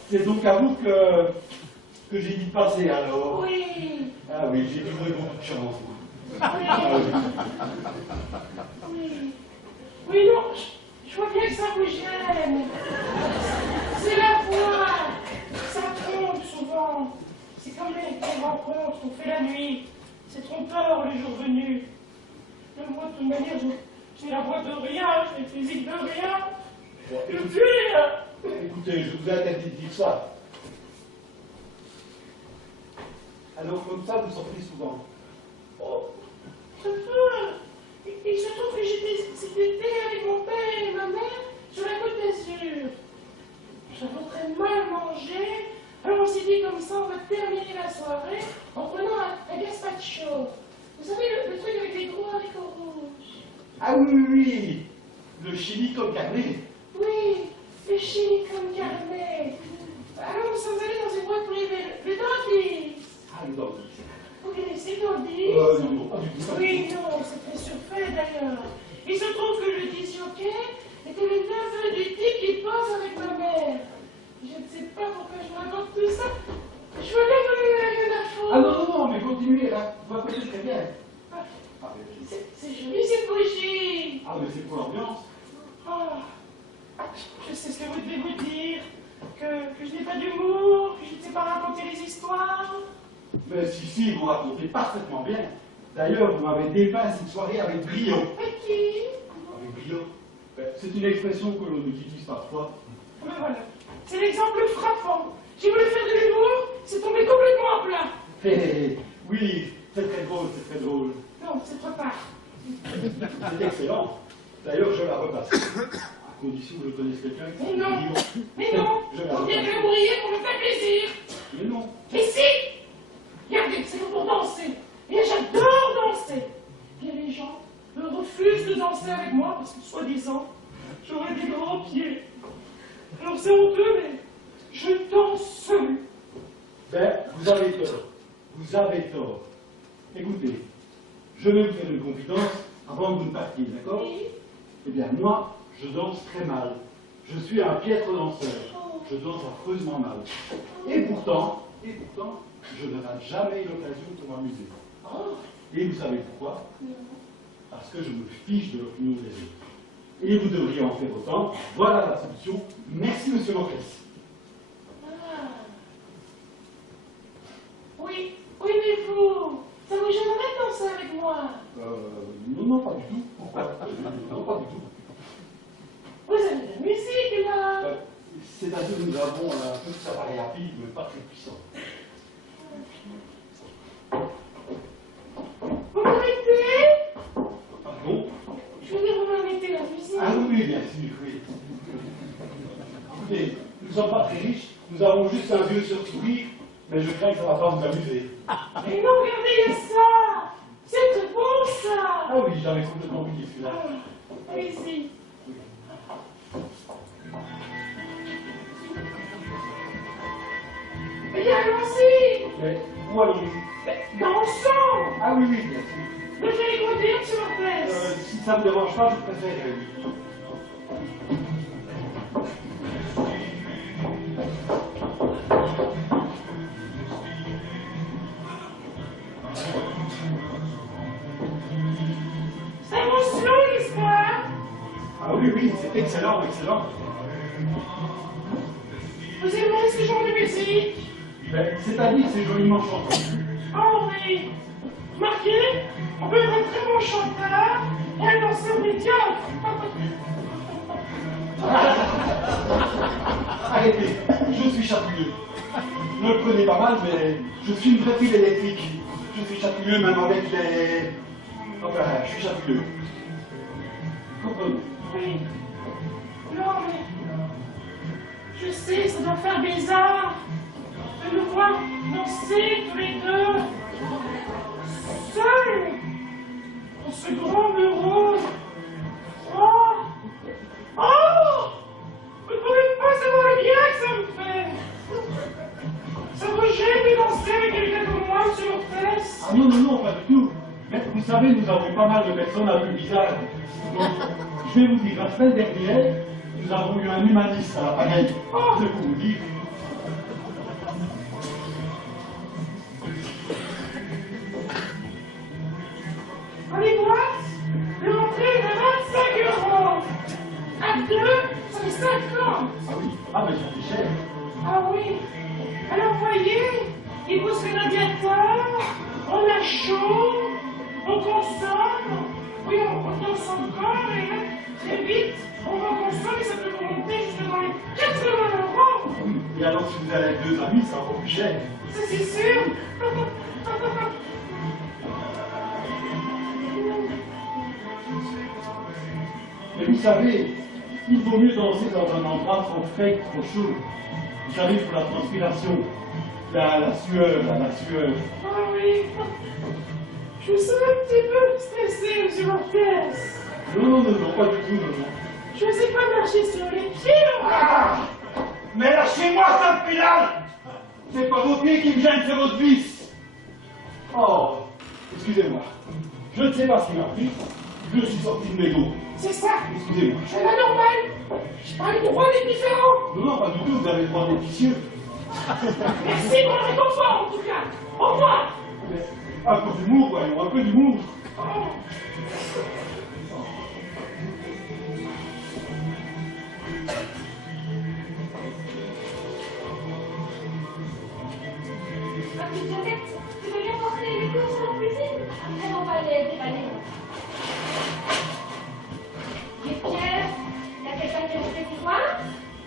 C'est donc à vous que que j'ai dit de passer alors. Oui. Ah oui, j'ai trouvé beaucoup de chance. Oui. Ah oui. Oui. Oui, non, je vois bien que ça vous gêne. C'est la voix. Ça trompe souvent. C'est comme les rencontres qu'on fait la nuit. C'est trompeur le jour venu. Mais moi, de toute manière, j'ai la voix de rien, j'ai le physique de rien. Je suis rien. Écoutez, je vous ai interdit de dire ça. Alors comme ça, vous sortez souvent. Oh, très peu. Il se trouve que j'étais cet été avec mon père et ma mère sur la Côte d'Azur. J'avais très mal mangé, alors on s'est dit comme ça, on va terminer la soirée en prenant un gazpacho. Vous savez, le truc avec les gros haricots rouges. Ah oui, oui, oui. Le chili comme carnet. Oui, le chili con carne. Alors nous sommes allés dans une boîte privée, le dentiste. Ah, le dentiste. Vous connaissez le dentiste? Non, non, pas du tout. Oui, non, c'est très surfait d'ailleurs. Il se trouve que le disjockey était le neveu du type qui pose avec ma mère. Je ne sais pas pourquoi je vous raconte tout ça. Je veux bien que vous n'ayez rien à foutre. Ah non, non, non, mais continuez, là. Vous racontez très bien. Ah, Ah, mais, c'est joli, c'est bougie. ah, mais c'est pour l'ambiance. Oh, je sais ce que vous devez vous dire. Que je n'ai pas d'humour, que je ne sais pas raconter les histoires. Mais si, vous racontez parfaitement bien. D'ailleurs, vous m'avez dépeint cette soirée avec brio. Avec qui? Avec brio. C'est une expression que l'on utilise parfois. Mais voilà, c'est l'exemple frappant. J'ai voulu faire de l'humour, c'est tombé complètement à plat. Hé, hé, hé. Oui, c'est très drôle, c'est très drôle. Non, c'est trop tard. C'est excellent. D'ailleurs, je la repasse. À condition que je connaisse quelqu'un qui Mais non. brio. Mais non, Je la on vient repasse. de briller pour me faire plaisir. Mais non. Mais si! Regardez, c'est pour danser. Et j'adore danser. Et les gens me refusent de danser avec moi parce que, soi-disant, j'aurais des grands pieds. Alors c'est honteux, mais je danse seul. Ben, vous avez tort. Vous avez tort. Écoutez, je vais vous faire une confidence avant que vous ne partiez, d'accord? Oui. Eh bien, moi, je danse très mal. Je suis un piètre danseur. Je danse affreusement mal. Et pourtant, je ne rate jamais l'occasion pour m'amuser. Oh, Et vous savez pourquoi? non. Parce que je me fiche de l'opinion des autres. Et vous devriez en faire autant. Voilà la solution. Merci, monsieur Morris. Ah. Oui, oui, mais vous, ça vous gênerait de danser avec moi? Non, pas du tout. Pourquoi? Non, pas du tout. Vous avez de la musique, là. C'est-à-dire que nous avons un petit appareil rapide, mais pas très puissant. Vous m'arrêtez? Pardon? Je veux dire, vous m'arrêtez la musique. Ah oui, bien sûr, oui. Écoutez, nous ne sommes pas très riches, nous avons juste un vieux sourire, mais je crains que ça ne va pas vous amuser. Mais non, regardez, il y a ça. C'est très beau, ça. Ah oui, j'avais complètement oublié celui-là. Ah, allez-y. Eh bien, allons-y. Mais où allons-nous? Dansons. Ah oui, bien sûr. Me faites grandir sur la place. Si ça ne me dérange pas, je préfère oui. Ça émotion, n'est-ce pas? Ah oui, oui, c'est excellent, excellent. Vous aimez ce genre de musique? Ben, c'est-à-dire, c'est joliment chanté. Oh oui. Remarquez, on peut être un très bon chanteur et un danseur médiocre. Arrêtez, je suis chatouilleux. Ne le prenez pas mal, mais je suis une vraie pile électrique. Je suis chatouilleux même avec les... Enfin, je suis chatouilleux. Comprenez? Oui. Non, mais... Je sais, ça doit faire bizarre de nous voir danser tous les deux, seuls, dans ce grand bureau. Oh! Oh! Vous ne pouvez pas savoir le bien que ça me fait. Ça vous gêne de danser avec quelqu'un comme moi sur l'hôtesse? Ah non, non, non, pas du tout. Mais vous savez, nous avons pas mal de personnes un peu bizarres. Donc, je vais vous dire, la semaine dernière, nous avons eu un humaniste à l'appareil. Oh. C'est pour vous dire. 2, ça fait 5 ans. Ah oui, ah mais ça fait cher. Ah oui. Alors, voyez, il pousse le radiateur, on a chaud, on consomme. Oui, on consomme encore, et là, très vite, on va consommer, ça peut monter jusque dans les 80 €. Et alors si vous allez avec 2 amis, c'est encore plus cher. Ça, c'est sûr. Mais vous savez, il vaut mieux danser dans un endroit trop frais que trop chaud. Vous savez, pour la transpiration, la sueur, la sueur. Ah oui. Je me sens un petit peu stressée, monsieur Marquez. Non, pas du tout, non. Je ne sais pas marcher sur les pieds. Ah, mais lâchez-moi cette pédale. C'est pas vos pieds qui me gênent, c'est votre vis. Oh, excusez-moi. Je ne sais pas ce qui m'a pris. Je suis sorti de mes dos. C'est ça. Excusez-moi. C'est la normale. J'ai pas le droit d'être différent. Non, pas du tout, vous avez le droit d'être vicieux. Merci pour le réconfort, en tout cas. Au revoir. Mais un peu d'humour, voyons, un peu d'humour. Oh. Ma petite Jeannette, tu veux bien porter les courses à la cuisine? Après, on va les dépanner. Et Pierre, il y a quelqu'un qui est resté ce soir?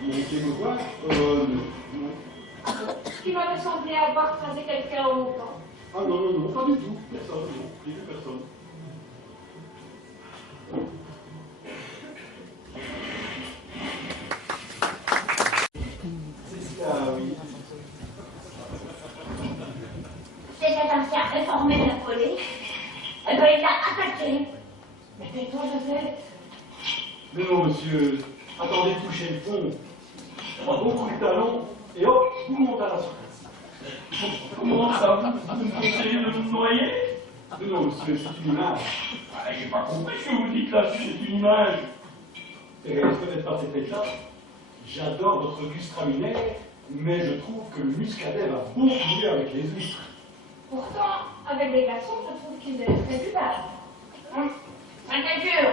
Qui me voit non. Qui m'avait semblé avoir croisé quelqu'un au camp. Ah non, pas du tout. Personne, non. J'ai vu personne. C'est ça, oui. C'était un fier réformé de la police. Eh ben, il l'a attaqué. Mais tais-toi, Josette. Mais non, monsieur. Attendez, touchez le fond. On a beaucoup de talent. Et hop, je vous monte à la surface. Comment ça, vous me conseillez de vous noyer? Non, monsieur, c'est une image. Ah, j'ai pas compris ce que vous dites là, c'est une image. Et peut-être pas cet état. J'adore votre gustraminaire, mais je trouve que le muscadet va beaucoup mieux avec les huîtres. Pourtant, avec des glaçons, je trouve qu'ils est très buvable. C'est sûr.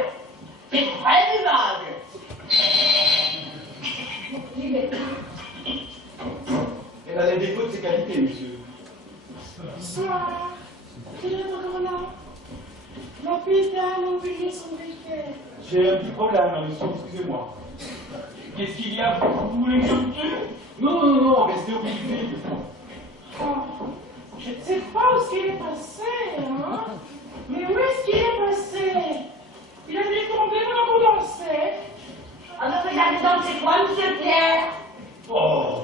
C'est très buvable. J'y vais. Elle a les défauts de ses qualités, monsieur. Bonsoir. Qui est encore là? L'hôpital a oublié son briquet. J'ai un petit problème, hein, monsieur, excusez-moi. Qu'est-ce qu'il y a? Vous voulez que je me tue? Non, restez au bout du fil. Oh, je ne sais pas où est-ce qu'il est passé, hein? Mais où est-ce qu'il est passé? Il a dû tomber pendant qu'on dansait. Ah, mais vous avez dansé quoi, monsieur Pierre? Oh,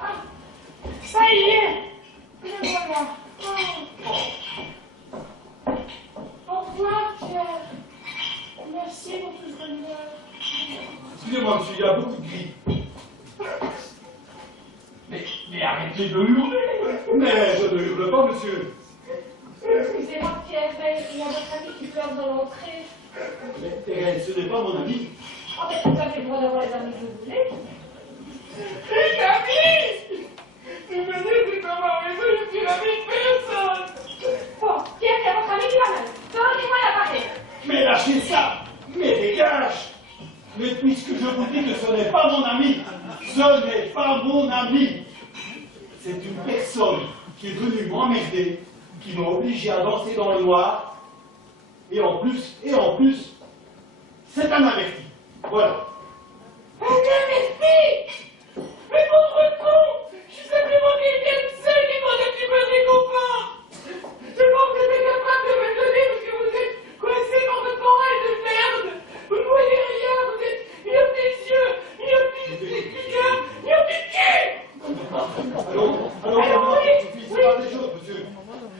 Ah, ça y est. Le voilà. Oh. Au revoir, Pierre. Merci pour tout ce bonheur. excusez-moi, monsieur, il y a beaucoup de gris. Mais arrêtez de hurler! Mais je ne hurle pas, monsieur. Excusez-moi, Pierre, mais il y a votre ami qui pleure dans l'entrée. Mais Thérèse, ce n'est pas mon ami. Ah, mais vous avez le droit d'avoir les amis que vous voulez. Les amis! Tu me dis que dans ma maison, je suis l'ami de personne. Bon, Pierre, c'est votre ami qui va mal. Donnez-moi la parole. Mais lâchez ça. Mais dégage. Mais puisque je vous dis que ce n'est pas mon ami, ce n'est pas mon ami. C'est une personne qui est venue m'emmerder, qui m'a obligé à danser dans le noir. Et en plus, c'est un averti. Voilà. Un averti! Mais pauvre con! Je suis simplement quelqu'un de seul qui prend un petit peu des copains! Je pense que vous êtes capable de me donner parce que vous êtes coincé dans votre oreille de merde! Vous ne voyez rien, vous êtes ni un petit yeux, ni un petit cœur, ni un petit cul! Alors, oui, il suffit de faire des choses, monsieur.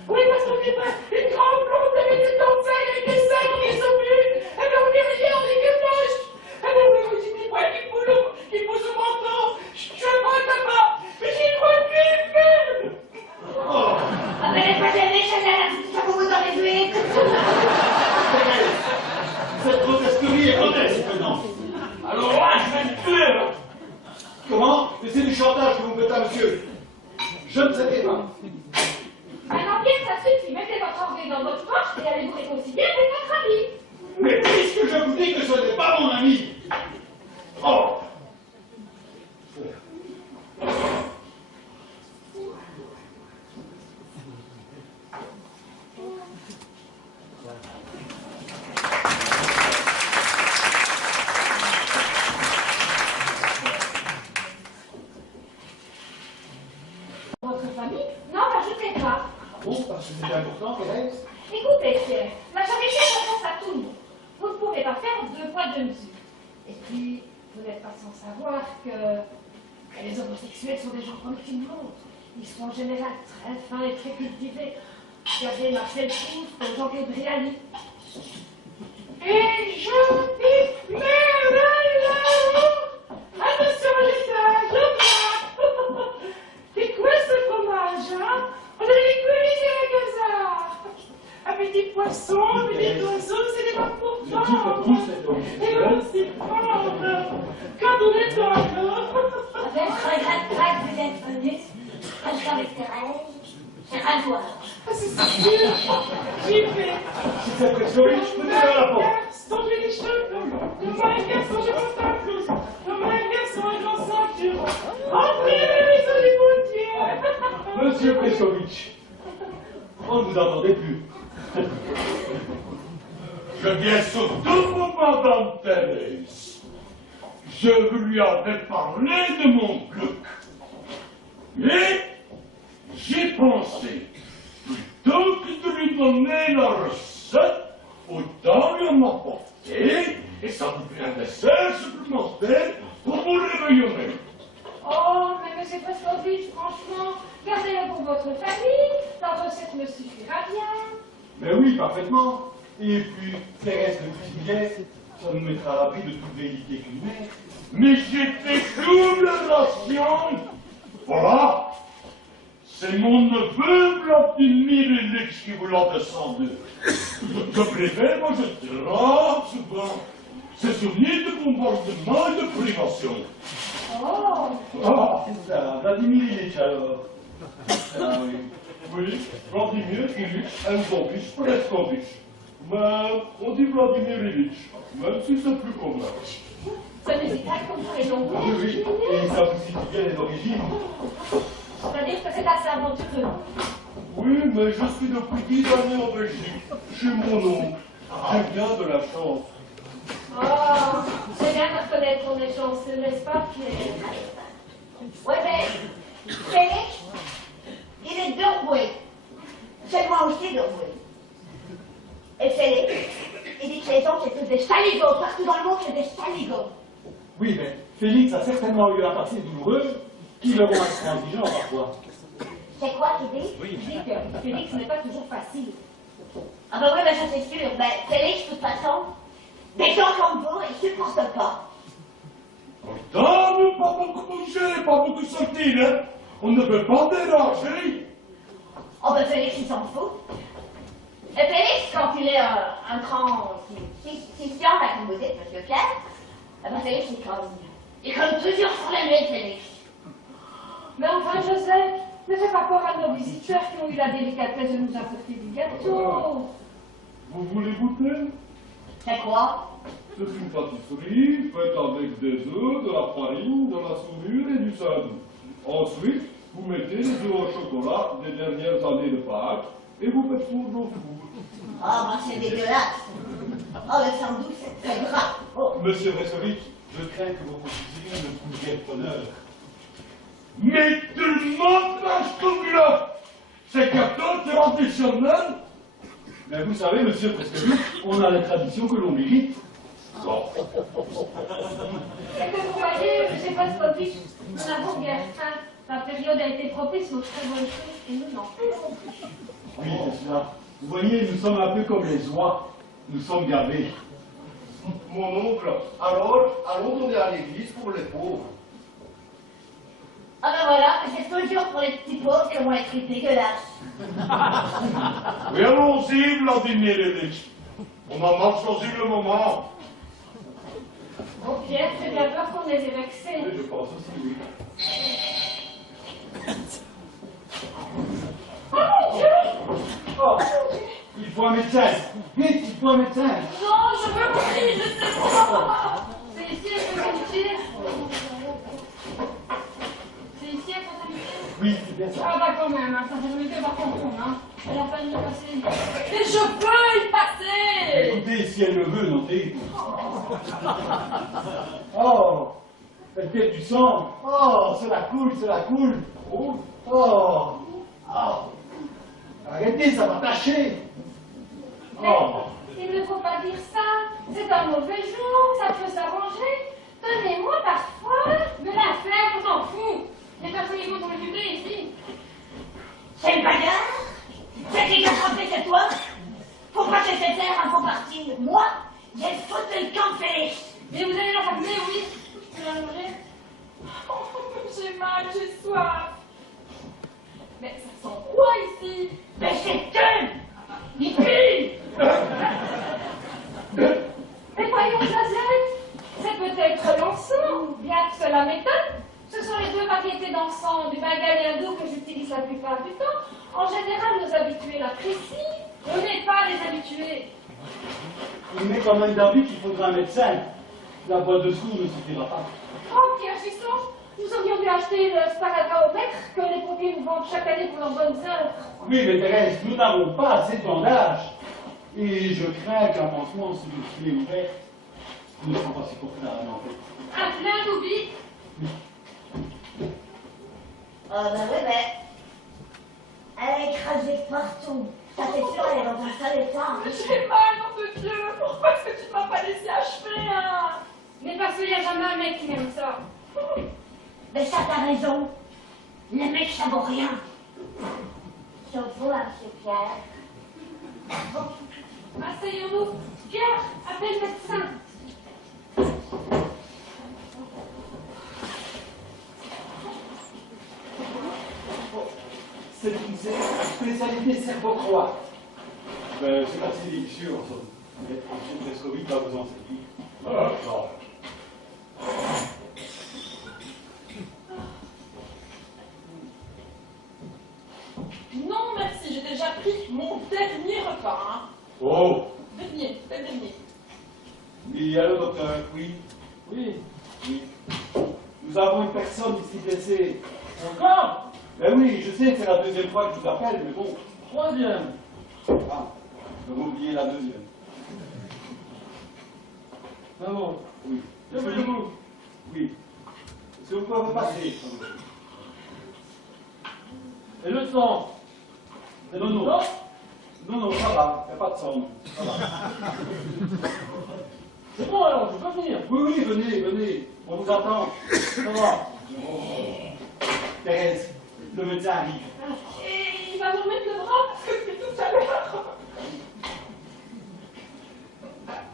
Oui, parce qu'on n'est pas une grande blonde avec des dents de saille, avec des seins, on est plus. Eh bien, on n'est rien, on est que moche. Eh bien, oui, j'ai des poils qui poussent au menton. Je suis un grand tabac, mais j'ai une voix de merde. Oh, Ah, mais les pas des Chanel, ça vous dans les huîtres. Thérèse, cette grotesquerie est grotesque maintenant. Alors là, je vais me tuer! Là. Comment? Mais c'est du chantage que vous me faites à monsieur. Je ne sais pas. Maintenant, Pierre, ça suffit. Mettez votre orgueil dans votre poche et allez vous réconcilier avec votre ami. Mais puisque je vous dis que ce n'est pas mon ami, poids, deux mesures. Et puis, vous n'êtes pas sans savoir que les homosexuels sont des gens comme tout le monde. Ils sont en général très fins et très cultivés. Regardez Marcel Proust, Jean-Claude Brialy. Et je dis merde là-haut. Attention à l'étage, là. C'est quoi ce fromage, hein? On a les coulisses et la gazard. Un petit poisson, un petit oiseau, c'est des bonnes pour Le titre Proust est et original. on s'y prend. Quand on est dans Je regrette pas que vous êtes venu. Parce qu'avec Thérèse, c'est rasoir. c'est sûr, j'y vais. Si ça pressionne, je peux faire la porte. Garçon, j'ai les cheveux. Demain, un garçon, j'ai mon tableau. Demain, un garçon, un grand ceinture. Entrez à la maison du potier. Monsieur Preskovitch, on ne vous entendait plus. Je viens surtout pour Madame Thérèse. Je lui avais parlé de mon gluck. Mais j'ai pensé, plutôt que de lui donner la recette, autant lui en apporter, et ça vous fait un dessert supplémentaire pour vous réveillonner. Oh, mais monsieur Preskovitch, franchement, gardez-le pour votre famille. La recette me suffira bien. Mais oui, parfaitement. Et puis, Thérèse de Cuisinier, ça nous mettra à l'abri de toute vérité culinaire. Mais j'ai fait double ration. Voilà. C'est mon neveu Vladimir Ilitch qui vous l'a descendu. Je préfère, moi je drape souvent. Ce souvenir de bombardement et de privation. Oh, Ah, ça, Vladimir Ilitch alors. Ah oui. Oui, Vladimir Ilitch Enzovic Preskovitch. Mais on dit Vladimir Ilitch, même si c'est plus commun. ça n'hésite pas comme les longs. Ah oui, oui. Et ça vous situe bien les origines. C'est-à-dire que c'est assez aventureux. Oui, mais je suis depuis 10 années en Belgique, chez mon oncle. J'ai bien de la chance. Oh, c'est bien de reconnaître qu'on est chanceux, n'est-ce pas, Pierre? Ouais, mais Félix, il est doué. C'est moi aussi doué. Et Félix, il dit que les autres, c'est tous des saligots. Partout dans le monde, c'est des saligots. Oui, mais Félix a certainement eu un passé douloureux qui le rend intransigeant parfois. C'est quoi qu'il dit? Je dis que Félix n'est pas toujours facile. Ah ben oui, mais ça c'est sûr. Ben, Félix, de toute façon, des gens comme vous, ils supportent pas. Pourtant, ne pas beaucoup bouger, pas beaucoup sortir, hein. On ne peut pas déranger. Oh ben Félix, il s'en fout. Et Félix, quand il est un grand sciant, là, comme vous dites, monsieur Pierre, eh ben Félix, il colle toujours sur la nuit, Félix. Mais enfin, Joseph, ne fais pas peur à nos visiteurs qui ont eu la délicatesse de nous apporter du gâteau. Vous voulez goûter? C'est quoi? C'est une pâtisserie faite avec des œufs, de la farine, de la saumure et du saindoux. Ensuite, vous mettez les œufs au chocolat des dernières années de Pâques et vous faites fondre au four. Oh, ben c'est dégueulasse. Oh, le sandou, c'est très gras. Oh. Monsieur Bresovic, je crains que vos confiseries ne trouvent guère preneur. Mais tout le monde mange comme là. C'est gâteau traditionnel. Mais vous savez, monsieur Bresovic, on a la tradition que l'on mérite. Bon. Et que vous voyez, monsieur Preskovitch, nous n'avons guère faim. La période a été propice aux très bonnes choses et nous n'en faisons plus. Oui, c'est cela. Vous voyez, nous sommes un peu comme les oies. Nous sommes gavés. Mon oncle, alors, allons tourner à l'église pour les pauvres. Ah ben voilà, c'est toujours pour les petits pauvres qui vont être dégueulasses. Oui, allons-y, Vladimir Ilitch. On a mal choisi le moment. Oh Pierre, j'ai bien peur qu'on les ait vexés. Je pense aussi, oui. Oh mon Dieu! Oh, il faut un médecin. Vite, il faut un médecin. Non, je veux mourir, je sais pas. C'est ici à fatalité. C'est ici à fatalité. Oui, c'est bien ça. Ah bah quand même, hein, ça fait jamais par comprendre, hein. Elle a pas de passer. Mais je peux y passer! Écoutez, si elle le veut, notez. Oh, elle fait du sang. Oh, cela coule, cela coule. Oh, oh, oh. Arrêtez, ça va tâcher. Mais il ne faut pas dire ça. C'est un un mauvais jour, ça peut s'arranger. Donnez-moi parfois de la flemme, on s'en fout. Les personnes qui vont s'en occuper ici. C'est le bagarre? C'est qui qui a frappé, c'est toi? Faut pas te laisser faire un faux parti. Moi, j'ai foutu le camp de Félix. Mais vous allez la ramener, oui. Je peux la manger. J'ai mal, j'ai soif. Mais ça sent quoi ici? Mais c'est que il pue. Mais voyons, Joseph, c'est peut-être l'encens, bien que cela m'étonne. Ce sont les deux variétés d'encens du bengale hindou que j'utilise la plupart du temps. En général, nos habitués l'apprécient. On n'est pas les habitués. Il met quand même d'avis qu'il faudra un médecin. La boîte de secours ne suffira pas. Oh, Pierre Gisson, nous aurions dû acheter le sparadraomètre que les pompiers nous vendent chaque année pour leurs bonnes œuvres. Oui, mais Thérèse, nous n'avons pas assez de bandages. Et je crains qu'un pansement sous le filet ouvert ne soit pas si confortable en fait. Un plein d'oubli. Oh, ben oui, mais. Elle est écrasée partout. Ça fait sûr, elle est dans un sale état. J'ai mal, nom de Dieu. Pourquoi est-ce que tu ne m'as pas laissé achever, hein? Mais parce qu'il n'y a jamais un mec qui aime ça. Mais ça, t'as raison. Les mecs, ça vaut rien. Sauf vous, hein, monsieur Pierre. Asseyons-nous. Pierre, appelle le médecin. C'est une spécialité cerveau-croix. Ben, c'est assez délicieux en somme. Mais M. Prescovic va vous en servir. Ah, non. Non, merci, j'ai déjà pris mon dernier repas. Hein. Oh, Dernier, c'est le dernier. Et alors, docteur, oui. Oui. Nous avons une personne ici blessée. Encore? Ben oui, je sais que c'est la deuxième fois que je vous appelle, mais bon. Troisième. Ah, vous oubliez la deuxième. Ah bon? Oui. Que voulez-vous? Oui. Est-ce que vous pouvez passer? Et le sang? Non, non. Non? Non, non, ça va. Il n'y a pas de sang. Ça va. C'est bon alors, je peux venir. Oui, oui, venez, venez. On vous attend. Ça va. Thérèse, le médecin arrive. Et il va nous remettre le bras parce que c'est tout à l'heure.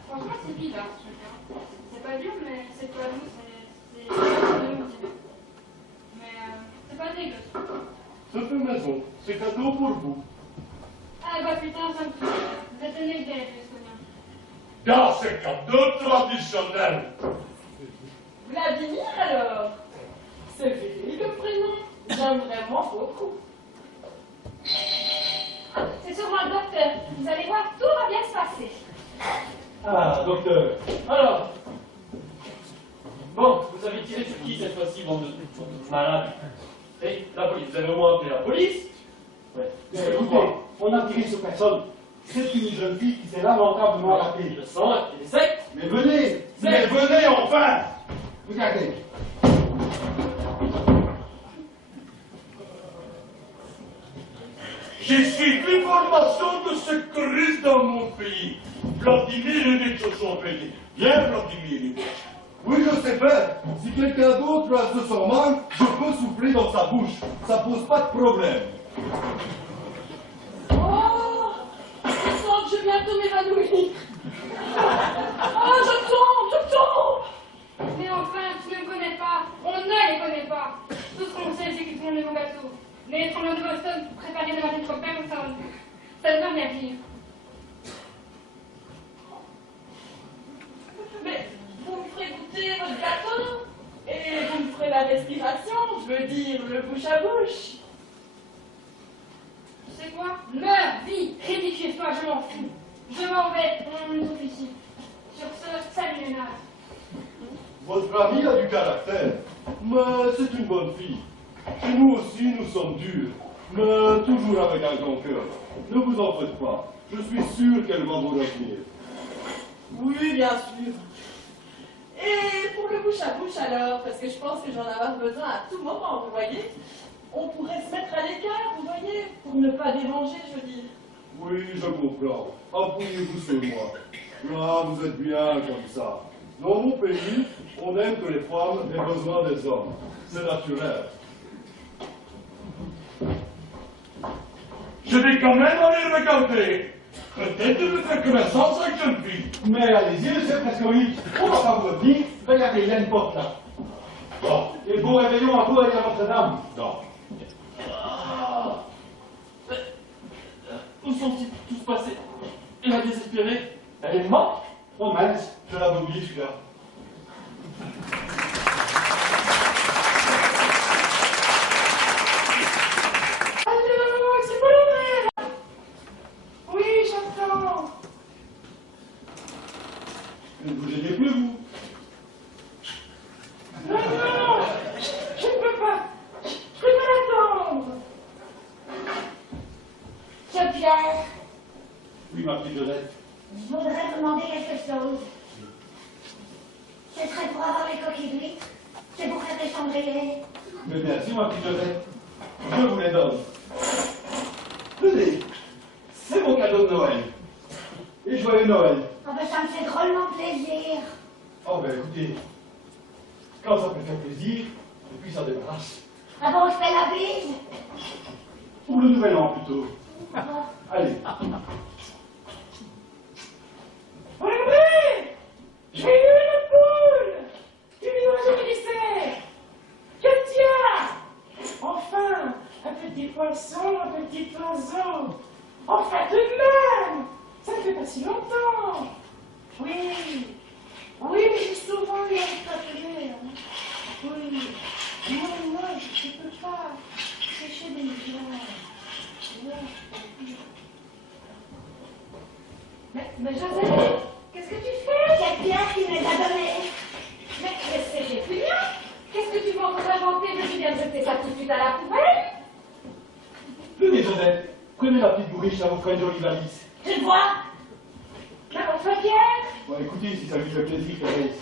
Franchement, c'est bizarre, ce truc. C'est pas dur, mais c'est pas nous, c'est un petit peu. Mais c'est pas dégueu. c'est une maison. C'est cadeau pour vous. Ah bah putain, ça me tue. Vous êtes né le gars, Dans ce cadeau traditionnel. Vladimir alors? C'est joli le prénom. J'aime vraiment beaucoup. C'est sûrement le docteur. Vous allez voir, tout va bien se passer. Ah, docteur. Alors. Bon, vous avez tiré sur qui cette fois-ci, bande de malades? Et la police, vous avez au moins appelé la police? Ouais. Mais écoutez, on a tiré sur personne. C'est une jeune fille qui s'est lamentablement ratée. Le sang, il est sec. Mais venez! Mais venez enfin! Regardez. J'ai suivi formation de secouriste dans mon pays. Vladimir est son pays. Viens, Vladimir. Oui, je sais faire. Si quelqu'un d'autre se sent mal, je peux souffler dans sa bouche. Ça pose pas de problème. Oh, je sens que je vais bientôt m'évanouir. Oh, je tombe. Mais enfin, tu ne me connais pas. On ne les connaît pas. Tout ce qu'on sait, c'est qu'ils font des bons gâteaux. Les tremblements de Boston préparés de Marine Tropin, ça ne va rien vivre. Mais vous me ferez goûter votre gâteau et vous me ferez la respiration, je veux dire le bouche à bouche. Tu sais quoi? Meurs, vis, ridicule-toi, je m'en fous. Je m'en vais, on est ici. Sur ce, salut les nains. Votre amie a du caractère, mais c'est une bonne fille. Chez nous aussi, nous sommes durs, mais toujours avec un grand cœur. Ne vous en faites pas, je suis sûr qu'elle va vous revenir. Oui, bien sûr. Et pour le bouche à bouche alors, parce que je pense que j'en ai avoir besoin à tout moment, vous voyez. On pourrait se mettre à l'écart, vous voyez, pour ne pas déranger, je veux dire. Oui, je comprends. Appuyez-vous sur moi. Là, vous êtes bien comme ça. Dans mon pays, on aime que les femmes aient besoin des hommes. C'est naturel. Je vais quand même aller regarder. Peut-être de faire connaissance avec jeune fille. Mais allez-y, monsieur Prescovic, on va pas vous retenir. Regardez, il y a une porte là. Bon. Et bon réveillon à vous aller à Notre-Dame. Non. Où sont-ils tous passés? Et la désespérée, elle est morte? Oh mince, je l'avais oublié celui-là. Allô, c'est Paulina? Oui, j'entends. Ne vous gênez plus, vous. Non, non, je ne peux pas. Je peux pas l'attendre. Monsieur Pierre, Oui, ma petite Josette. je voudrais vous demander quelque chose. Ce serait pour avoir les coquilles d'huîtres. C'est pour faire des cendriers. Mais bien sûr, ma petite Josette. Je vous les donne. Tenez, c'est mon cadeau de Noël. Et joyeux Noël. Ah ben ça me fait drôlement plaisir. Oh ben écoutez, quand ça peut faire plaisir, et puis ça débarrasse. Ah bon, je fais la bise? Pour le nouvel an plutôt. Allez. Regardez, j'ai eu une poule. Tu lui dois du dessert. Que tiens. Enfin, un petit poisson, un petit oiseau. Enfin, tout de même. Ça ne fait pas si longtemps. Oui. Oui, mais j'ai souvent eu envie de t'appeler. Oui. Non, je ne peux pas. Sécher des gens. Mais Joseph, qu'est-ce que tu fais? C'est Pierre qui me les a donnés. Mais c'est plus bien. Qu'est-ce que tu vas encore inventer? Je viens de jeter ça tout de suite à la poubelle. Tenez, Josette, prenez la petite bourriche, ça vous fera une jolie valise. Tu le vois? Mais enfin, Pierre, Bon, écoutez, si ça lui fait plaisir, Thérèse.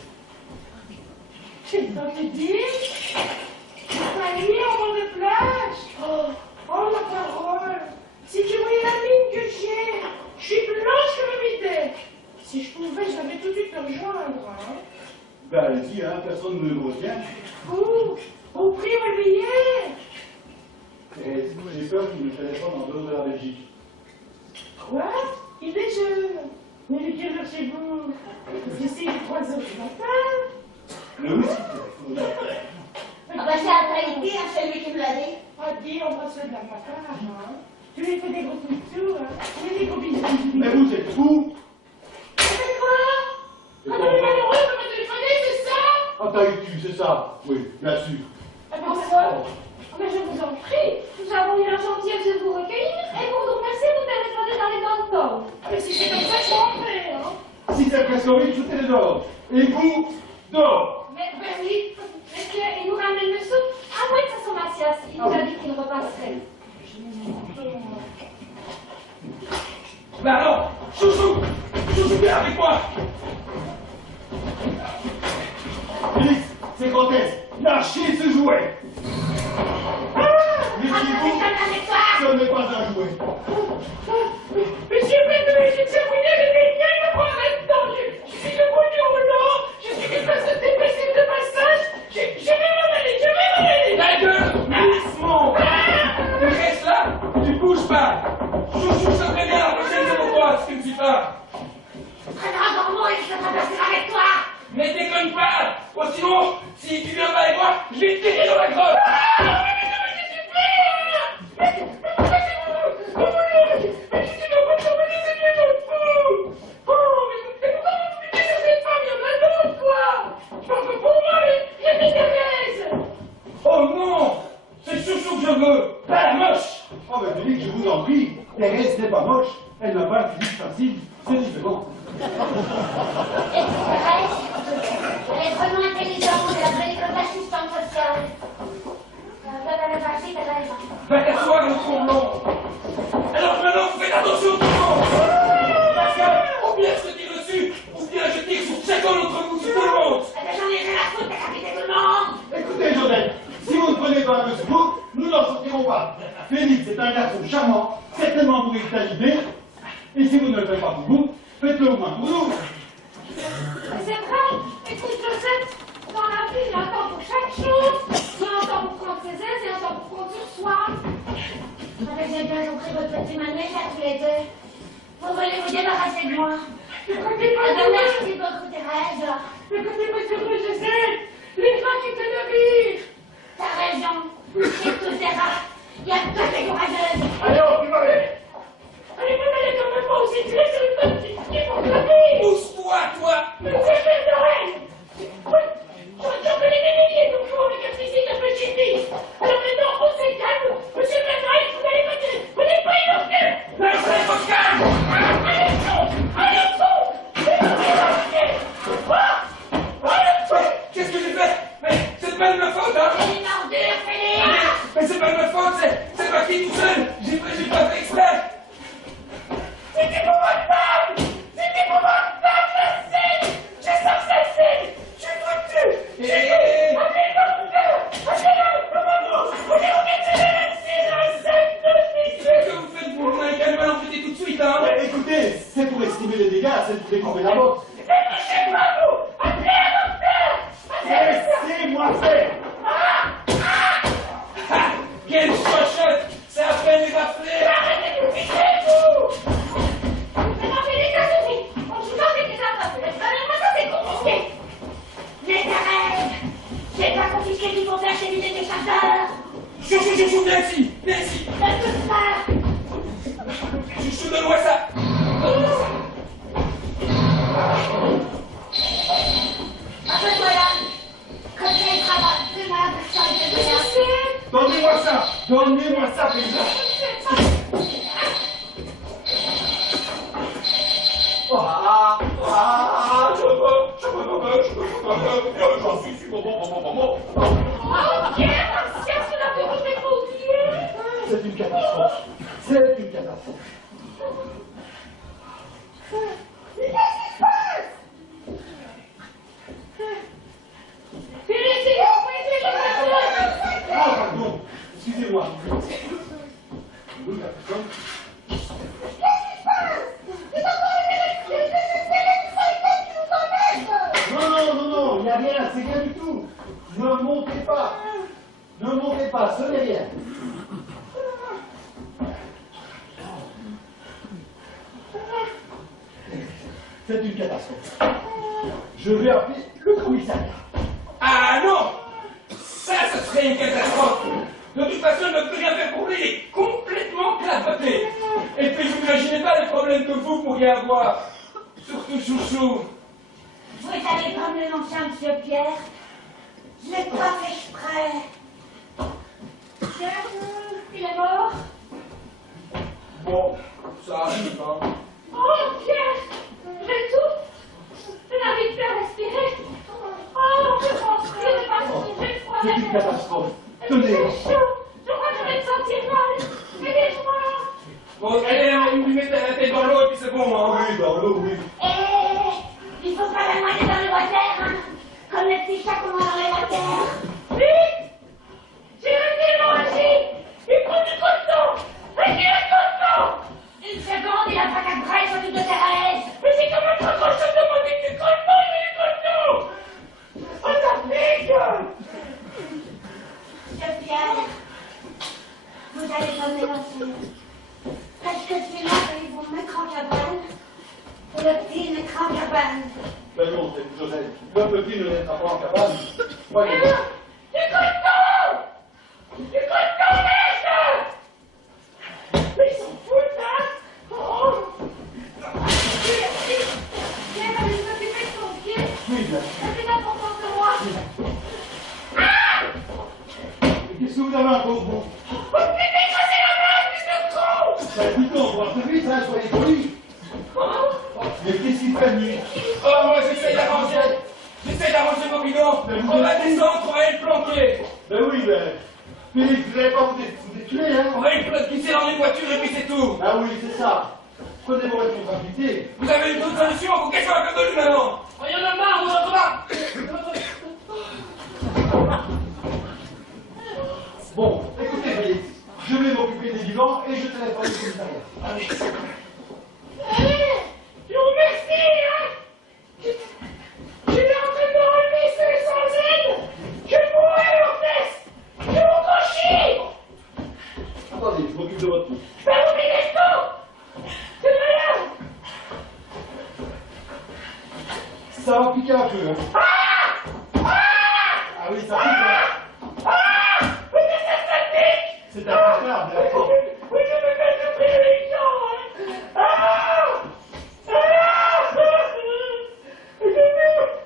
J'ai pas te dire. Ma nuit en bord de plage. Oh, la parole. Si tu voyais la mine que j'ai, je suis blanche comme un bidet. Si je pouvais, j'avais tout de suite te rejoindre. Hein. Ben allez-y, hein, personne ne vous retient. Au prix au billet. Thérèse, j'ai peur qu'il me téléphone en dehors de la Belgique. Quoi? Il est jeune. Mais il est quelle heure chez vous? Parce que c'est les 3 heures du matin. Le whisky téléphone. Ah ben c'est à Tahiti, hein, c'est lui qui me l'a dit. Ah, dis, embrasse-le de la part. Hein. Tu lui fais des gros coups, hein. Tu des gros bisous. Mais vous êtes fous. C'est quoi? C'est Ah, pas mais vrai. malheureux, vous me téléphonez, c'est ça? Ah, Tahiti, c'est ça. Oui, bien sûr. Ah, pourquoi? mais je vous en prie, nous avons eu la gentillesse de vous recueillir et pour nous remercier, vous téléphonez dans les temps. Ah, mais si c'est comme ça, je rentrais, hein. Si c'est presque horrible, foutez-les dehors. Et vous, dehors. Mais oui, monsieur, il nous ramène le soupe. Ah oui, ça sent Mathias, il nous a dit qu'il repasserait. Ben alors, chouchou, viens avec moi. Félix, c'est grotesque. Lâchez ce jouet. Méfiez-vous, ce n'est pas un jouet. Monsieur Pédouille, je sais vous dire, les liens me prendrait dedans. Je suis debout du roulant, je suis dépassé de passage. Je vais m'en aller. Ta gueule, doucement. Tu restes là, tu bouges pas. Chouchou, ça prévient la prochaine fois, si tu ne suis pas. Très grandement, il se traverser avec toi. Mais déconne pas. Oh, sinon, si tu viens pas avec moi, je vais te tirer dans la grotte. Oh non, c'est Chouchou que je veux, pas la moche. Oh, mais Félix, je vous en prie. Thérèse n'est pas moche. Elle n'a pas un physique facile. C'est différent. Et Thérèse, elle est vraiment intelligente, elle a fait l'école d'assistante sociale. Vas-y, Thérèse. Va t'asseoir dans le tremblant. Alors maintenant, faites attention tout le monde. Parce que, ou bien je tire dessus, ou bien je tire sur chacun d'entre vous, sur tout le monde. Eh bien, j'en ai rien à foutre, t'as capité tout le monde. Écoutez, Josette, si vous ne prenez pas un secours, nous n'en sortirons pas. Félix est un garçon charmant, certainement pour éviter l'idée. Et si vous ne le faites pas pour vous, faites-le au moins pour nous. c'est vrai. Écoute, Josette, dans la vie, il y a un temps pour chaque chose. Il y a un temps pour prendre ses aises et un temps pour prendre sur soi. J'ai bien compris votre petit manège à tous les deux. Vous voulez vous débarrasser de moi. Écoutez, pas Ah ben merci beaucoup, Thérèse. Écoutez, pas sur moi, Josette. Les gens qui te le rire. T'as raison. Écoutez, il y a que des courageuses. Allez, on peut aller. Allez, vous n'allez quand même pas aussi tirer sur une petite fille pour la vie. Pousse-toi, toi. Mais c'est Père Noël. Oui, j'en connais des milliers de jours avec un fusil de petite fille. Alors maintenant, on s'est calme. Monsieur Père Noël, vous allez me dire, vous n'êtes pas inocent. Laissez votre calme. Allez, fond. Qu'est-ce que j'ai fait? Mais c'est pas de ma faute, hein? C'est une ordure, Félix. Mais c'est pas de ma faute, c'est ma fille tout seul. J'ai pas fait exprès. C'était pour votre femme. C'était pour votre femme, je sais. Je sens que ça signe. Je suis foutu. Je suis foutu. Appelez le docteur. Appelez-le. Voulez-vous qu'elle Qu'est-ce que vous faites pour vous calmer l'enquêter tout de suite, hein? Écoutez, c'est pour estimer les dégâts, c'est pour découper la mort. Dépêchez pas vous. Appelez un docteur. Laissez-moi faire. Ah, quelle chochotte! C'est à peine les bafflés! Arrêtez de vous piquer, vous. Mais non, Félix, ça suffit. On joue pas avec les armes. Moi, ça c'est confisqué. Mais Thérèse, j'ai pas confisqué qu'il faut faire chez l'idée des chasseurs. Chou, viens ici! Viens ici! Ne touche pas. Chou, donne-moi ça! Donne-moi ça! Appelle-moi là. Comme ça, il travaille. C'est ma personne de bien. Donnez-moi ça. Donnez-moi ça, président. J'en suis sûr, bon. C'est une catastrophe. C'est une catastrophe. Ah, pardon. Excusez-moi. Oui, la personne. Non, il n'y a rien, c'est rien du tout. Ne montez pas. Ne montez pas, ce n'est rien. C'est une catastrophe. Je vais appeler le commissariat. Ah non! Ça, ce serait une catastrophe! De toute façon, il ne peut rien faire pour lui, il est complètement clapoté! Et puis, vous n'imaginez pas les problèmes que vous pourriez avoir! Surtout Chouchou! Vous allez comme le l'ancien monsieur Pierre. Je l'ai pas fait exprès. Pierre, il est mort. Bon, ça arrive, hein? Oh, Pierre, j'ai tout. Je n'arrive plus à respirer. Oh, je transpire, j'ai froid. C'est une catastrophe. C'est Tenez. chaud. Je crois que je vais me sentir mal. Aidez-moi. Bon, allez, vous lui mettez la tête dans l'eau et puis c'est bon, hein? Oui, dans l'eau, oui. Il faut pas la noyer dans le water, hein. Comme les petits chats qu'on a dans les water. Vite. J'ai une hémorragie. Il faut du coton. Avec du coton. Une seconde, il a pas qu'à brèche au truc de Thérèse. Mais c'est quand même pas trop chaud de demander du coton, mais du coton. On t'applique. Monsieur Pierre, vous allez pas mélanger. Parce que celui-là, ils vont me mettre en cabane. Et le petit mettra en cabane. Ben non, c'est Joseph. Le petit ne naîtra pas en cabane. Voyez. Du coton. Du coton, merde. Mais ils sont fous, ça. Oh. Pierre, allez s'occuper de ton pied. Oui, bien. C'est plus important que moi. Qu'est-ce que vous avez encore, vous? Vous me faites écraser la main, fils de con. Ben écoutez, on va plus vite, hein, soyez polis. Mais qu'est-ce qu'il fait, lui? Oh, moi, j'essaie d'arranger vos bidons! On va descendre, on va le planquer! Ben oui, ben. Philippe, vous n'allez pas vous tuer, hein? On va le glisser dans une voiture et puis c'est tout! Ah oui, c'est ça. Prenez vos responsabilités. Vous avez une autre solution, vous cachez la gueule de lui maintenant! Oh, il y en a marre, vous entendez pas? Bon, écoutez, Félix, je vais m'occuper des vivants et je téléphone au commissariat. Allez! Je vous remercie, hein. bien cru, hein. Ah oui, ça pique, hein. Mais qu'est-ce que ça pique? C'est un cauchemar, bien sûr. Oui, je me fais souffrir les gens, hein.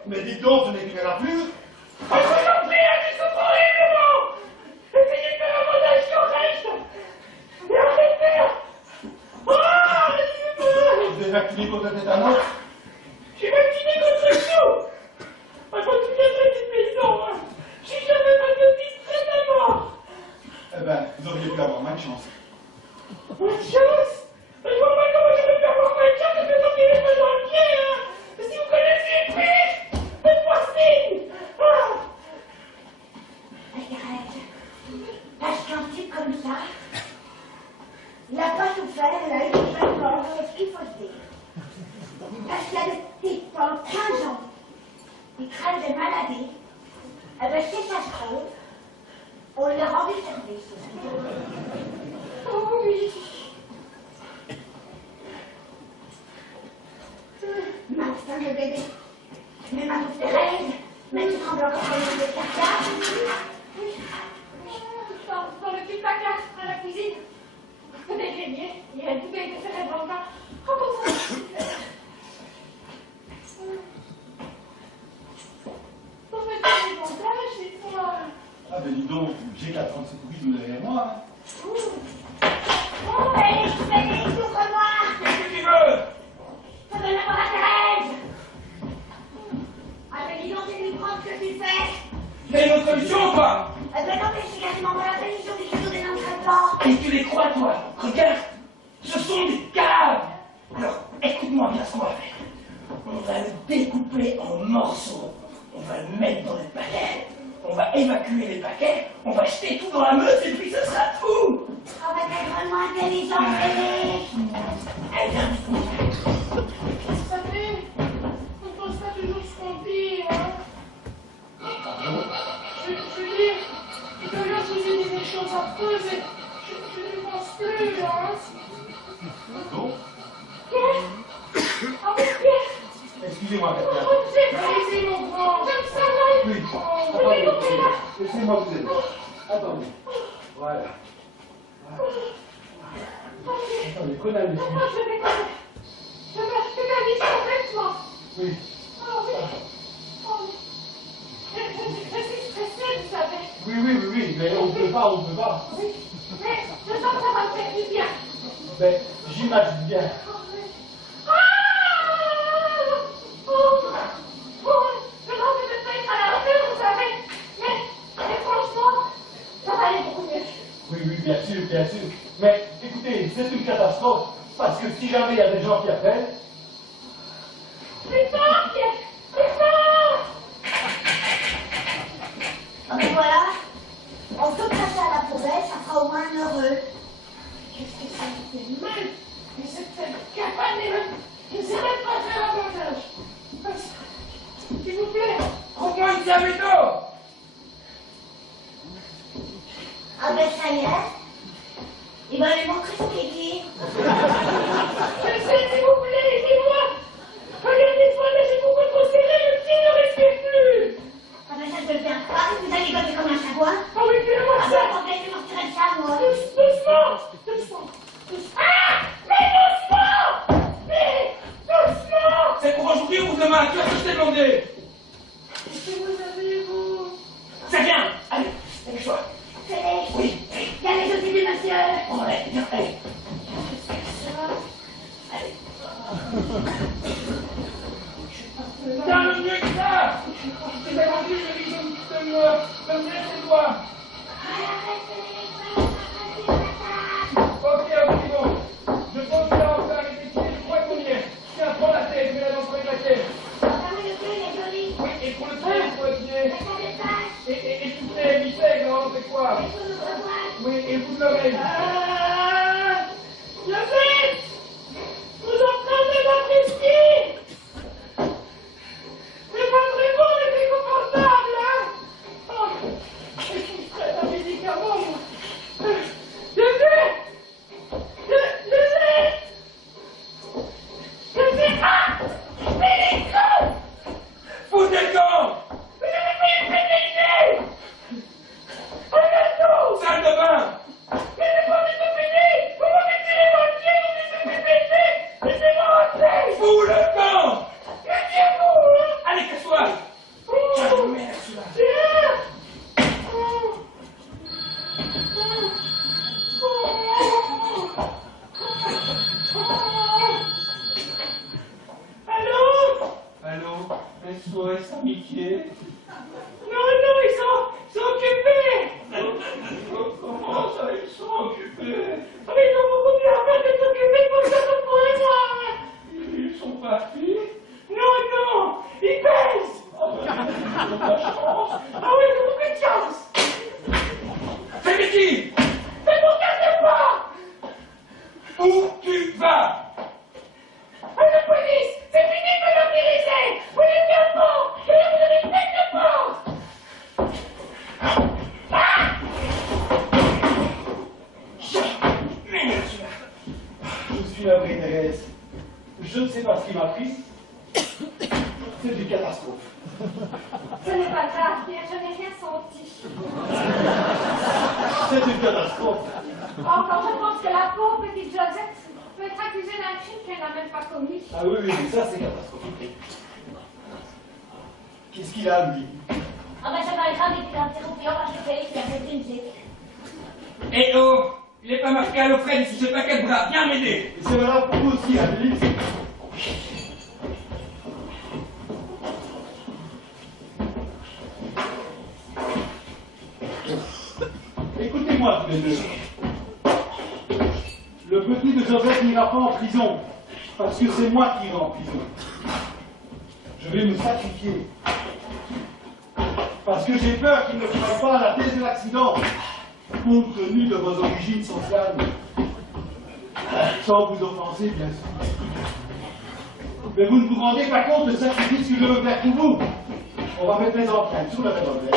Mais dites donc, ce n'est qu'une raflure. Je vous en prie, elle souffre horriblement. Essayez de faire un montage correct. Et arrêtez. Vous êtes vacciné contre le tétanos? Je suis vacciné contre tout. Moi, quand tu viens de cette maison, hein, je suis jamais pas de fils très à mort. Eh ben, vous auriez pu avoir moins de chance. Moins de chance? Mais je vois pas comment j'aurais pu avoir moins de chance de me sortir les mains dans le pied, hein. Si vous connaissez les prix, faites-moi signe. Margaret, parce qu'un type comme ça, il n'a pas souffert, il a eu des traitements, c'est ce qu'il faut se dire. Parce qu'il y a des types pendant 15 ans, ils craignent des maladies, et bien si ça se trouve, on leur rend du service. Oh oui. Martin, le bébé, mais ma pauvre Thérèse, mais tu trembles encore comme une carcasse. Dans le petit placard à la cuisine. Des greniers, il y a une poubelle de Ferrero Blanca. Oh, comme ça. Pour mettre des bandages, c'est toi. Ah ben dis donc, j'ai 4 ans de secourisme derrière moi, hein. Oh, Félix, Félix, ouvre-moi! Qu'est-ce que tu veux? Je veux avoir la Thérèse! Ah ben dis donc, c'est lui prendre ce que tu fais! Il y a une autre solution ou pas? Eh ben non, mais je suis quasiment dans la pénition du cadeau des noms de traitement! Et tu les crois, toi? Regarde, ce sont des caves. Alors, écoute-moi bien ce qu'on va faire. On va le découper en morceaux. On va le mettre dans les paquets. On va évacuer les paquets. On va jeter tout dans la meute et puis ce sera tout. On va être vraiment intelligent, Félix! Allez, viens. Vous savez, on ne pense pas toujours ce qu'on dit, hein. Je veux dire, tout à l'heure, je vous ai dit des choses affreuses et je ne pense plus, hein. Donc, Pierre? Ah oui, Pierre! excusez-moi, Catherine. Oh, j'ai brisé mon grand! Comme ça, là! Oui, Oh, attendez, vous êtes là? laissez-moi vous aider. Attendez. Voilà. Attendez, prenez un Non, dessus. je vais pas. Je vais acheter la liste complètement. Oui. Oh oui. Oh, je suis stressée, vous savez. Oui, mais on ne peut pas. Oui. Mais je sens que ça va me faire du bien. Ben, j'imagine bien. Oh, oui. Ah! Oh, je pense que peut-être être à la hauteur, vous savez. Mais franchement, ça va aller beaucoup mieux. Oui, bien sûr. Mais écoutez, c'est une catastrophe. Parce que si jamais il y a des gens qui appellent, Plus fort, Pierre! Plus fort! Ah ben voilà, on peut passer à la poubelle, ça fera au moins un heureux. Qu'est-ce que ça me fait mal? Mais cette capable n'est même... Je ne sais même pas faire un montage. S'il vous plaît. Trouve-moi une méthode. Ah ben ça y est, il va lui montrer son kiki. Je sais, s'il vous plaît, aidez-moi. Regardez-moi, là, j'ai beaucoup trop serré, le pied ne respire plus. Ah ben ça je peux le faire pas, vous allez goûter comme un chamois. Ah oui, fais-moi Ah ça. ben attendez, je vais m'en tirer le chat, moi. Doucement. Ah! Mais doucement! Mais doucement! C'est pour aujourd'hui ou demain? Qu'est-ce que je t'ai demandé? Qu'est-ce que vous avez, vous? Ça vient. Allez, dépêche-toi. Félix, Oui. il y a les outils du monsieur. Oh, allez, viens, allez. Allez. Tiens, le mieux que ça. Je t'ai vendu le bidon de me mettre les doigts. Ok, bon. Je pense que là, on peut arrêter de tirer. Je crois qu'on y est. Tiens, prends la tête, mets-la dans le coin de la tête. Ah oui, le pied, il est joli. Oui, et pour le pied, pour le pied. Ça dépasse. Et tu sais, Michel, non, c'est quoi? Et sous le bras. Oui, et vous de l'oreille. Le fait! Vous en prenez ma prestige! Mais pas vraiment les déconfortables, hein! Oh, je suis prête à médicaments, moi! Je sais! Ah! Mais les cons! Vous papiers. Non, non, ils sont occupés. Comment ça, ils sont occupés? Mais ils ont beaucoup de la peine d'être occupés pour ça pour les moi. Ils sont partis? Non, non, ils pèsent. Ils ont de la chance. Ah oui, ils ont beaucoup de chance. C'est qui? C'est mon garde-pas. Où tu vas? À la police! C'est fini de me l'empiriser! Vous n'êtes qu'un mort! Et là, vous avez une tête de mort! Je suis navré, Thérèse. Je ne sais pas ce qui m'a pris. C'est une catastrophe. Ce n'est pas grave, Pierre, je n'ai rien senti. C'est une catastrophe. Encore, je pense que la pauvre petite Josette peut être accusée d'un crime qu'elle n'a même pas commis. Ah oui, oui, mais ça c'est catastrophique. Qu'est-ce qu'il a, lui? Ah ben c'est pas grave, il est interrompu, on va chercher, il a fait une zik. Eh oh! Il est pas marqué à l'Ofred ici, j'ai pas quatre bras, viens m'aider! Et c'est valable pour vous aussi, Amélie. Écoutez-moi tous les deux. Le petit de Joseph n'ira pas en prison, parce que c'est moi qui irai en prison. Je vais me sacrifier. Parce que j'ai peur qu'il ne croie pas à la thèse de l'accident, compte tenu de vos origines sociales. Sans vous offenser, bien sûr. Mais vous ne vous rendez pas compte du sacrifice que je veux faire pour vous. On va mettre les empreintes sur le revolver.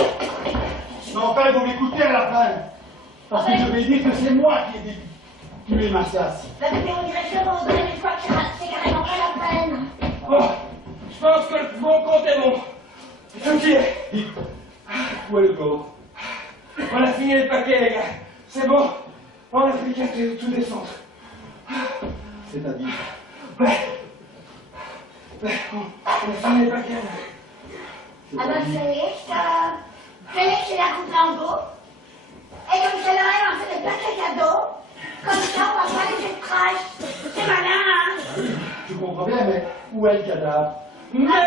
Mais enfin, vous m'écoutez à la fin. Parce que je vais dire que c'est moi qui ai tué Massias. Bah mais on dirait que mon donne une fois que c'est carrément pas la peine. Bon, je pense que le bon compte est bon. Ok. Dites, où est le corps? On a fini les paquets, les gars. C'est bon. On a fait qu'à tout descendre. C'est-à-dire? On a fini les paquets. Ah ben c'est la coupe en dos. Et comme ça leur on fait des paquets cadeaux. Comme ça on va pas laisser de trash. C'est malin, hein? Je comprends bien, mais où est le cadavre? Mais là,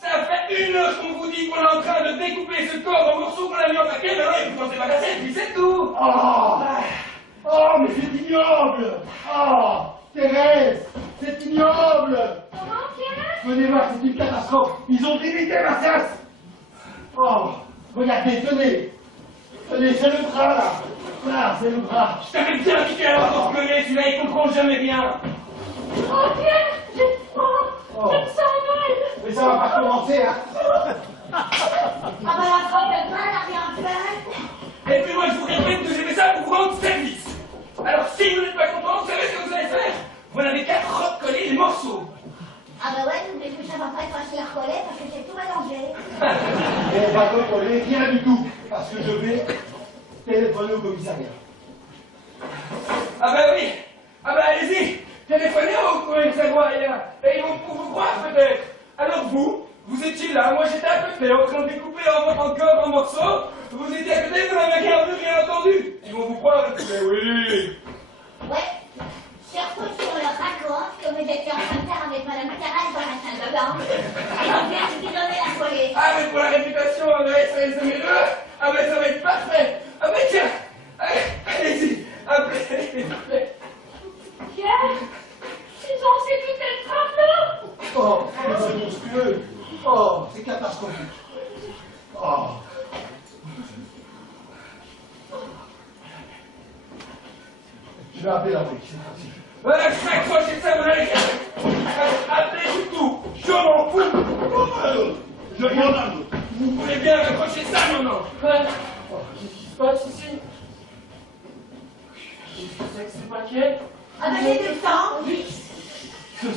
ça fait 1 heure qu'on vous dit qu'on est en train de découper ce corps en morceaux qu'on a mis en paquet, mais alors il faut commencer par casser, puis c'est tout. Oh, mais c'est ignoble! Oh, Thérèse, c'est ignoble! Comment, Pierre? Venez voir, c'est une catastrophe. Ils ont limité Massias. Oh, regardez, tenez. Tenez, c'est le bras, là. Là, c'est le bras. Je t'avais bien dit alors qu'on se connaît, celui-là il comprend jamais rien. Oh, Pierre, j'ai froid. Oh. Je me sens mal. Mais ça va pas commencer, hein. Ah ben la faute de mal n'a rien fait. Et puis moi je vous répète que j'ai fait ça pour vous rendre service. Alors si vous n'êtes pas content, vous savez ce que vous allez faire? Vous n'avez qu'à recoller les morceaux. Ah ben ouais, mais tout ça va pas être facile à recoller parce que c'est tout mélangé. On va recoller rien du tout. Parce que je vais téléphoner au commissariat. Ah bah oui. Ah bah allez-y. Téléphonez au commissariat. Et ils vont vous croire peut-être. Alors vous étiez là, moi j'étais à côté en train de découper encore en morceaux. Vous étiez à côté, vous n'avez rien vu, rien entendu. Ils vont vous croire. Mais oui. Ouais, surtout si on leur raconte que vous étiez en train de faire avec Madame Thérèse dans la salle de bain. Et qu'on vient de lui donner la police. Ah mais pour la réputation, on va être les deux. Ah mais ça va être parfait. Ah mais tiens, allez-y, appelez. Pierre, ils ont aussi tout être là. Oh, c'est monstrueux. Oh, c'est catastrophique. Oh. Je vais appeler la police, c'est facile. Voilà, accrochez ça, vous allez appelez tout. Je m'en fous. Je regarde un autre. Vous voulez bien accrocher ça, non? Ouais. Qu'est-ce qui se passe ici? Qu'est-ce que c'est que ces paquets? Ah ben j'ai du temps. Oui. Ce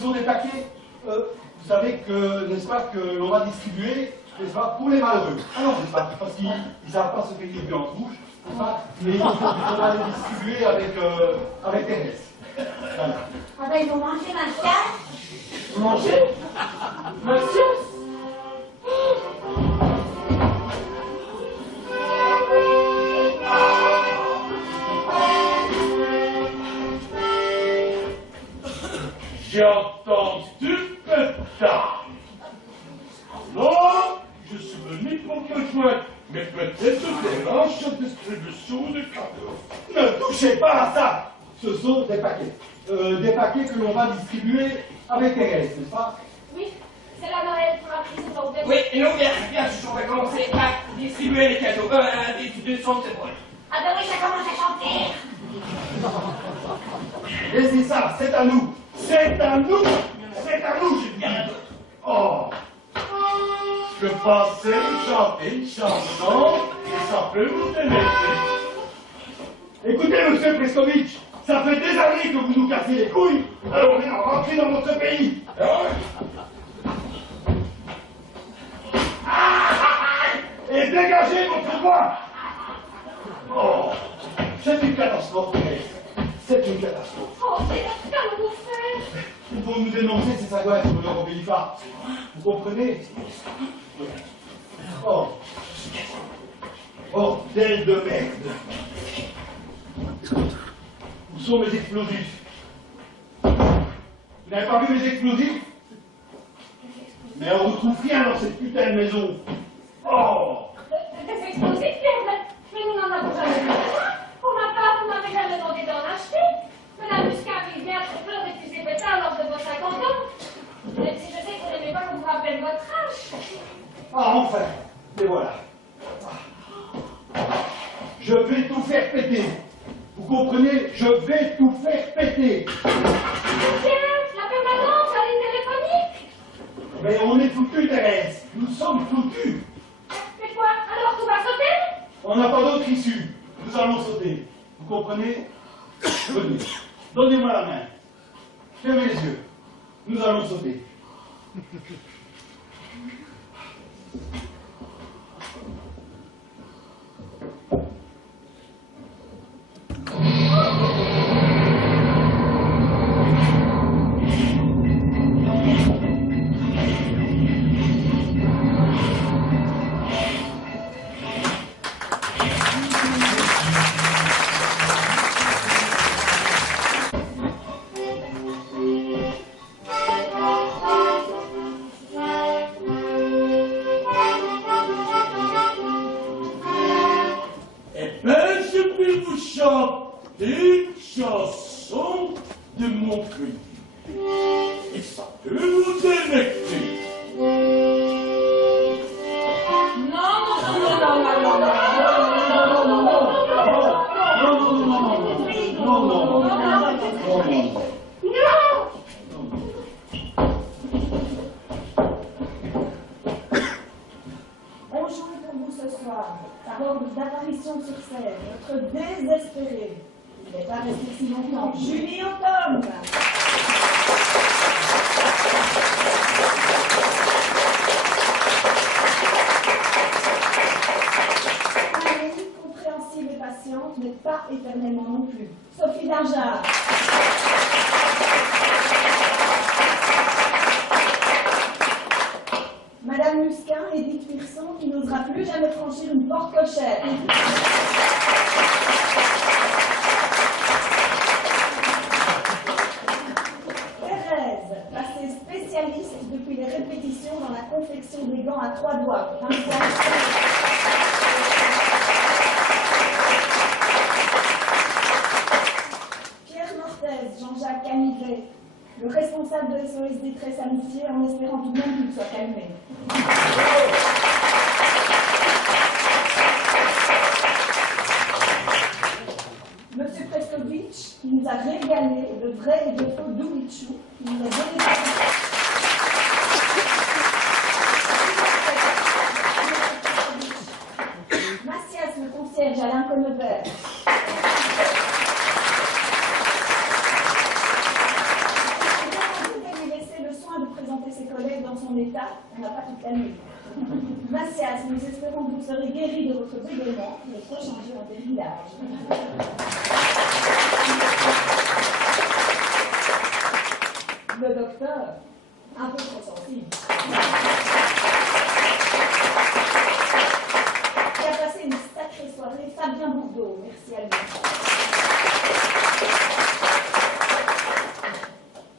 sont des paquets, vous savez que, n'est-ce pas, que l'on va distribuer, n'est-ce pas, pour les malheureux. Alors, n'est-ce pas, parce qu'ils ne savent pas ce qu'est les viandes rouges, n'est-ce pas, mais on va les distribuer avec Thérèse. Voilà. Ah ben ils vont manger ma chasse. Manger? Monsieur? J'ai entendu que ça. qui vont te rejoindre, mais peut-être des manches de distribution de cadeaux. Ne touchez pas à ça. Ce sont des paquets. Des paquets que l'on va distribuer avec Thérèse, n'est-ce pas? Oui, c'est la Noël pour la prise au bête. Oui, et nous, bien, on va commencer à distribuer les cadeaux. Des sons, c'est bon. Ah ben oui, ça commence à chanter. Laissez ça, c'est à nous. C'est à nous. C'est à nous, j'ai bien. Oh. Je pensais chanter une chanson et ça peut vous délecter. Écoutez, monsieur Preskovitch, ça fait des années que vous nous cassez les couilles. Alors maintenant, rentrez dans votre pays. Et dégagez votre voix. Oh, c'est une catastrophe, Thérèse. C'est une catastrophe. Oh, c'est qu'allons-nous faire? Ils vont nous dénoncer ces sagouins si vous ne leur obéissez pas. Vous comprenez? Oh. Oh, bordel de merde. Où sont mes explosifs? Vous n'avez pas vu mes explosifs? Mais on ne retrouve rien dans cette putain de maison. Oh. Des explosifs, mais nous n'en avons jamais vu. Pour ma part, vous m'avez jamais demandé d'en acheter. Madame Muscat fait bien trop peur de plus des pétards lors de vos 50 ans. Même si je sais que vous n'aimez pas qu'on vous rappelle votre âge. Ah, enfin. Et voilà. Je vais tout faire péter. Vous comprenez? Je vais tout faire péter. Tiens, la permanence, la ligne téléphonique. Mais on est foutus, Thérèse. Nous sommes foutus. Mais quoi? Alors tout va sauter? On n'a pas d'autre issue. Nous allons sauter. Vous comprenez? Venez. Donnez-moi la main. Fermez les yeux. Nous allons sauter. Une chanson de mon pays. Et ça peut vous délecter. On joue pour vous ce soir, par ordre d'apparition sur scène, notre désespéré. Il n'est pas resté si longtemps. Julie Automne. Amélie, compréhensible et patiente, mais pas éternellement non plus. Sophie Darjard. Madame Musquin, Edith Pierson, qui n'osera plus jamais franchir une porte cochère. Thérèse, passée spécialiste depuis les répétitions dans la confection des gants à 3 doigts. Pierre Mortez, Jean-Jacques Canivet, le responsable de SOS Détresse Amitié, en espérant tout de même qu'il soit calmé. Monsieur Preskovitch, qui nous a régalé de vrai et de faux douichou, qui nous a donné Massias, le concierge, Alain Connevert. Vous lui laisser le soin de présenter ses collègues dans son état, on n'a pas toute la nuit. Massias, nous espérons que vous serez guéri de votre bégaiement et rechangé en des villages. Le docteur, un peu trop sensible, qui a passé une sacrée soirée, Fabien Bourdeau, merci à lui.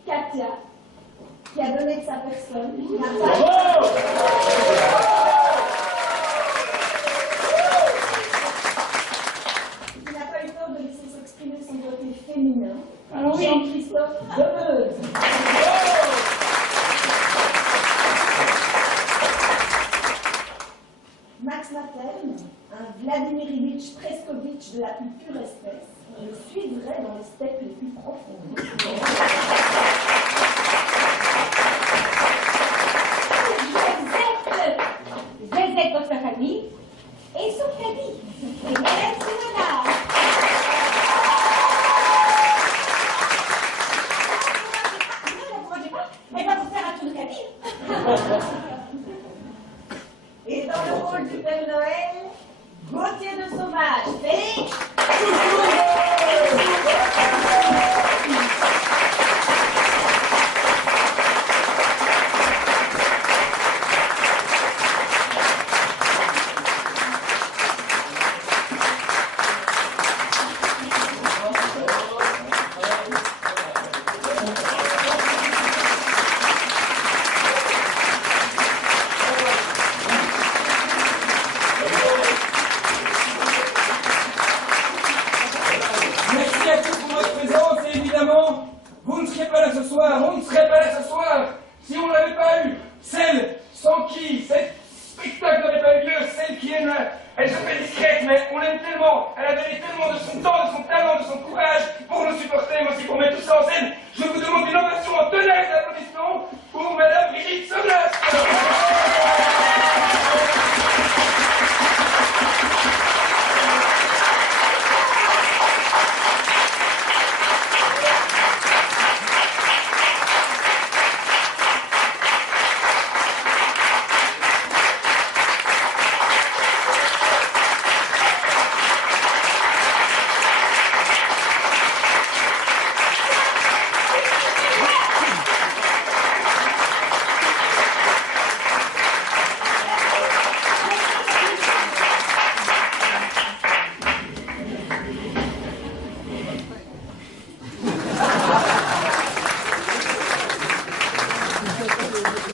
Katia, qui a donné de sa personne, terme, un Vladimir Ilyich Preskovitch de la plus pure espèce, on le suivrait dans les steppes les plus profondes. Je vais pour sa famille et son caddie. Et elle est sur la elle va vous faire un tour de cabine. Et dans le rôle du Père Noël, Gauthier de Sauvage, Félix, toujours